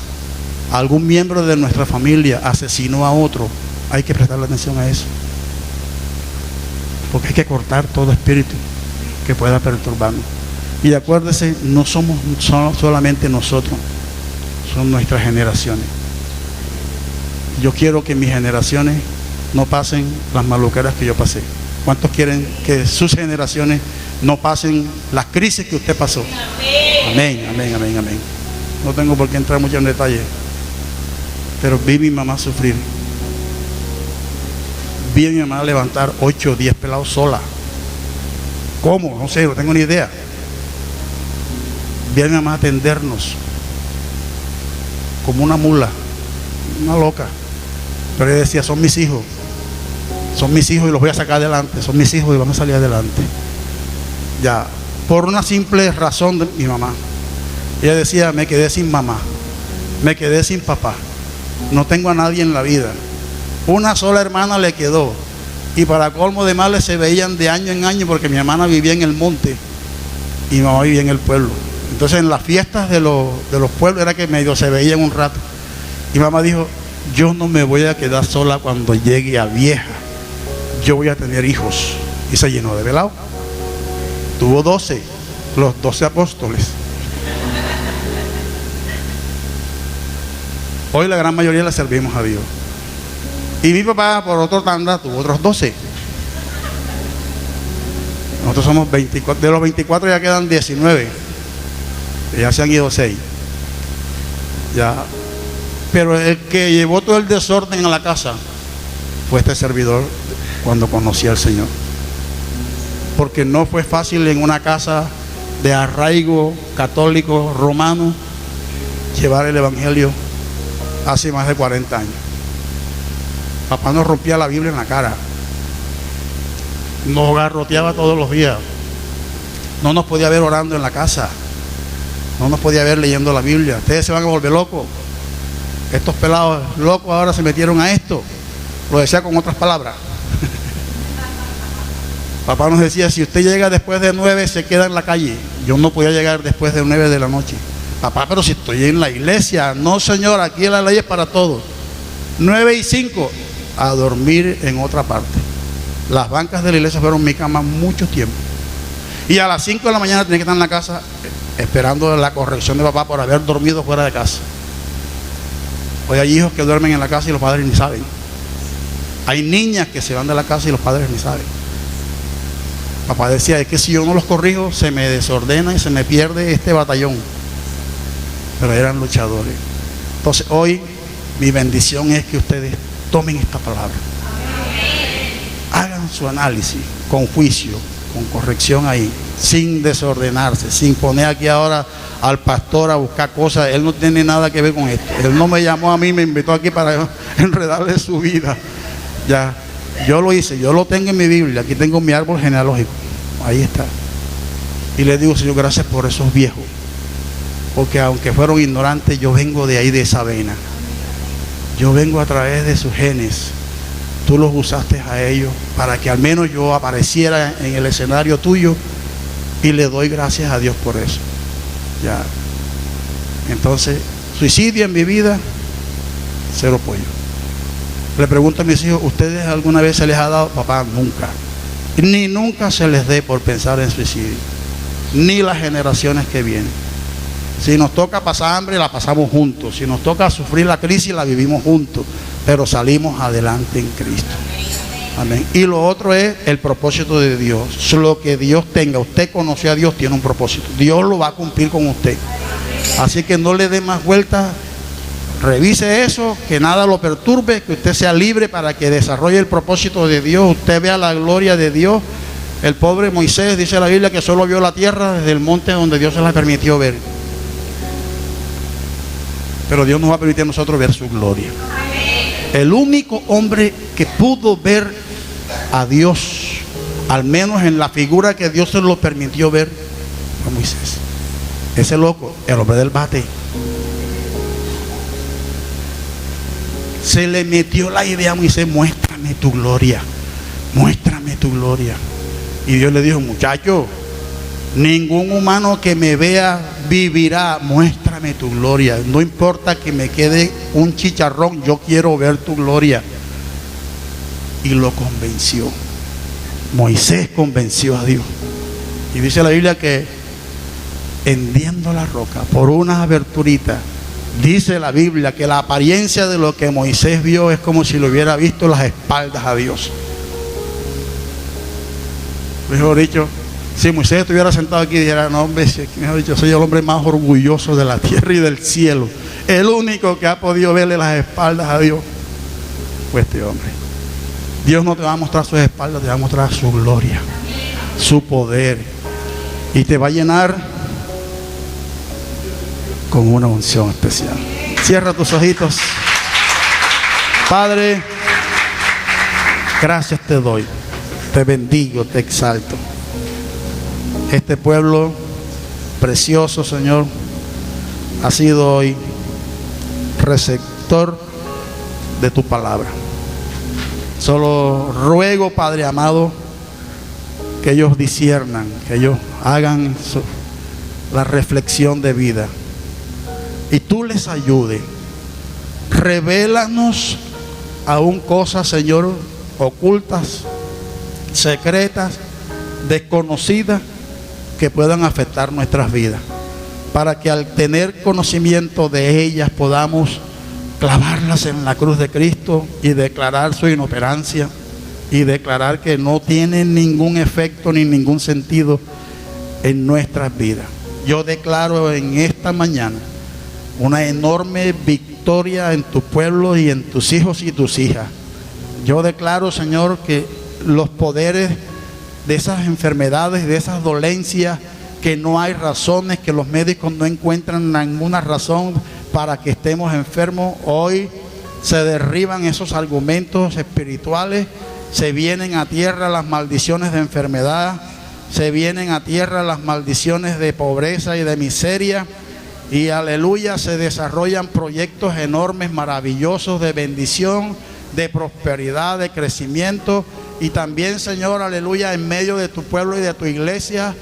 algún miembro de nuestra familia asesinó a otro, hay que prestarle atención a eso, porque hay que cortar todo espíritu que pueda perturbarnos. Y acuérdese, no somos solamente nosotros, son nuestras generaciones. Yo quiero que mis generaciones no pasen las maluqueras que yo pasé. ¿Cuántos quieren que sus generaciones no pasen las crisis que usted pasó? Amén, amén, amén, amén. No tengo por qué entrar mucho en detalle, pero vi a mi mamá sufrir. Vi a mi mamá levantar 8 o 10 pelados sola. ¿Cómo? No sé, no tengo ni idea. Vi a mi mamá atendernos como una mula, una loca. Pero ella decía, son mis hijos y los voy a sacar adelante, son mis hijos y van a salir adelante. Ya, por una simple razón de mi mamá. Ella decía, me quedé sin mamá, me quedé sin papá, no tengo a nadie en la vida. Una sola hermana le quedó, y para colmo de males se veían de año en año, porque mi hermana vivía en el monte y mi mamá vivía en el pueblo. Entonces en las fiestas de los pueblos era que medio se veían un rato. Y mamá dijo, yo no me voy a quedar sola cuando llegue a vieja, yo voy a tener hijos. Y se llenó de velado. Tuvo 12, los 12 apóstoles. Hoy la gran mayoría le servimos a Dios. Y mi papá, por otro tanda, tuvo otros 12. Nosotros somos 24. De los 24 ya quedan 19. Ya se han ido 6. Ya. Pero el que llevó todo el desorden a la casa fue este servidor cuando conocí al Señor. Porque no fue fácil en una casa de arraigo católico romano llevar el evangelio hace más de 40 años. Papá nos rompía la Biblia en la cara. Nos garroteaba todos los días. No nos podía ver orando en la casa. No nos podía ver leyendo la Biblia. Ustedes se van a volver locos. Estos pelados locos ahora se metieron a esto. Lo decía con otras palabras. Papá nos decía, si usted llega después de 9, se queda en la calle. Yo no podía llegar después de 9 de la noche. Papá, pero si estoy en la iglesia. No, señor, aquí la ley es para todos. 9:05, a dormir en otra parte. Las bancas de la iglesia fueron mi cama mucho tiempo. Y a las 5 de la mañana tenía que estar en la casa esperando la corrección de papá por haber dormido fuera de casa. Hoy hay hijos que duermen en la casa y los padres ni saben. Hay niñas que se van de la casa y los padres ni saben. Papá decía, es que si yo no los corrijo, se me desordena y se me pierde este batallón. Pero eran luchadores. Entonces hoy mi bendición es que ustedes tomen esta palabra. Hagan su análisis con juicio, con corrección ahí, sin desordenarse, sin poner aquí ahora al pastor a buscar cosas. Él no tiene nada que ver con esto. Él no me llamó a mí, me invitó aquí para enredarle su vida. Ya, yo lo hice, yo lo tengo en mi Biblia. Aquí tengo mi árbol genealógico, ahí está. Y le digo, Señor, gracias por esos viejos, porque aunque fueron ignorantes, yo vengo de ahí, de esa vena. Yo vengo a través de sus genes. Tú los usaste a ellos para que al menos yo apareciera en el escenario tuyo, y le doy gracias a Dios por eso. Ya. Entonces, suicidio en mi vida, cero pollo. Le pregunto a mis hijos, ¿ustedes alguna vez se les ha dado? Papá, nunca. Ni nunca se les dé por pensar en suicidio. Ni las generaciones que vienen. Si nos toca pasar hambre, la pasamos juntos. Si nos toca sufrir la crisis, la vivimos juntos. Pero salimos adelante en Cristo. Amén. Y lo otro es el propósito de Dios. Lo que Dios tenga. Usted conoció a Dios, tiene un propósito. Dios lo va a cumplir con usted. Así que no le dé más vueltas. Revise eso, que nada lo perturbe, que usted sea libre para que desarrolle el propósito de Dios. Usted vea la gloria de Dios. El pobre Moisés, dice la Biblia, que solo vio la tierra desde el monte donde Dios se la permitió ver. Pero Dios nos va a permitir a nosotros ver su gloria. El único hombre que pudo ver a Dios, al menos en la figura que Dios se lo permitió ver, fue Moisés. Ese loco, el hombre del bate, se le metió la idea a Moisés, muéstrame tu gloria, muéstrame tu gloria. Y Dios le dijo, muchacho, ningún humano que me vea vivirá, muéstrame tu gloria. No importa que me quede un chicharrón, yo quiero ver tu gloria. Y lo convenció. Moisés convenció a Dios. Y dice la Biblia que hendiendo la roca por unas aberturitas, dice la Biblia que la apariencia de lo que Moisés vio es como si lo hubiera visto las espaldas a Dios. Mejor dicho, si Moisés estuviera sentado aquí y dijera, no hombre, mejor dicho, soy el hombre más orgulloso de la tierra y del cielo. El único que ha podido verle las espaldas a Dios fue este hombre. Dios no te va a mostrar sus espaldas, te va a mostrar su gloria, su poder. Y te va a llenar con una unción especial. Cierra tus ojitos. Padre, gracias te doy, te bendigo, te exalto. Este pueblo precioso, Señor, ha sido hoy receptor de tu palabra. Solo ruego, Padre amado, que ellos disciernan, que ellos hagan la reflexión de vida. Y tú les ayudes. Revélanos aún cosas, Señor, ocultas, secretas, desconocidas, que puedan afectar nuestras vidas, para que al tener conocimiento de ellas podamos clavarlas en la cruz de Cristo y declarar su inoperancia y declarar que no tienen ningún efecto ni ningún sentido en nuestras vidas. Yo declaro en esta mañana una enorme victoria en tu pueblo y en tus hijos y tus hijas. Yo declaro, Señor, que los poderes de esas enfermedades, de esas dolencias, que no hay razones, que los médicos no encuentran ninguna razón, para que estemos enfermos. Hoy se derriban esos argumentos espirituales, se vienen a tierra las maldiciones de enfermedad, se vienen a tierra las maldiciones de pobreza y de miseria, y aleluya, se desarrollan proyectos enormes, maravillosos de bendición, de prosperidad, de crecimiento. Y también, Señor, aleluya, en medio de tu pueblo y de tu iglesia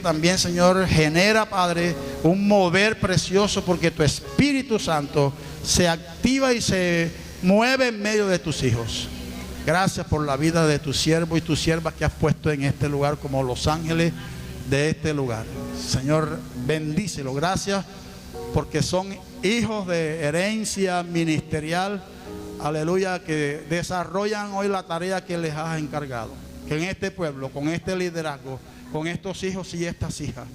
también, Señor, genera, Padre, un mover precioso, porque tu Espíritu Santo se activa y se mueve en medio de tus hijos. Gracias por la vida de tu siervo y tu sierva que has puesto en este lugar como los ángeles de este lugar. Señor, bendícelo. Gracias porque son hijos de herencia ministerial, aleluya, que desarrollan hoy la tarea que les has encargado. Que en este pueblo, con este liderazgo, con estos hijos y estas hijas,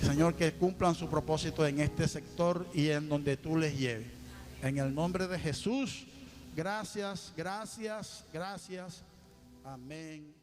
Señor, que cumplan su propósito en este sector y en donde tú les lleves. En el nombre de Jesús, gracias, gracias, gracias. Amén.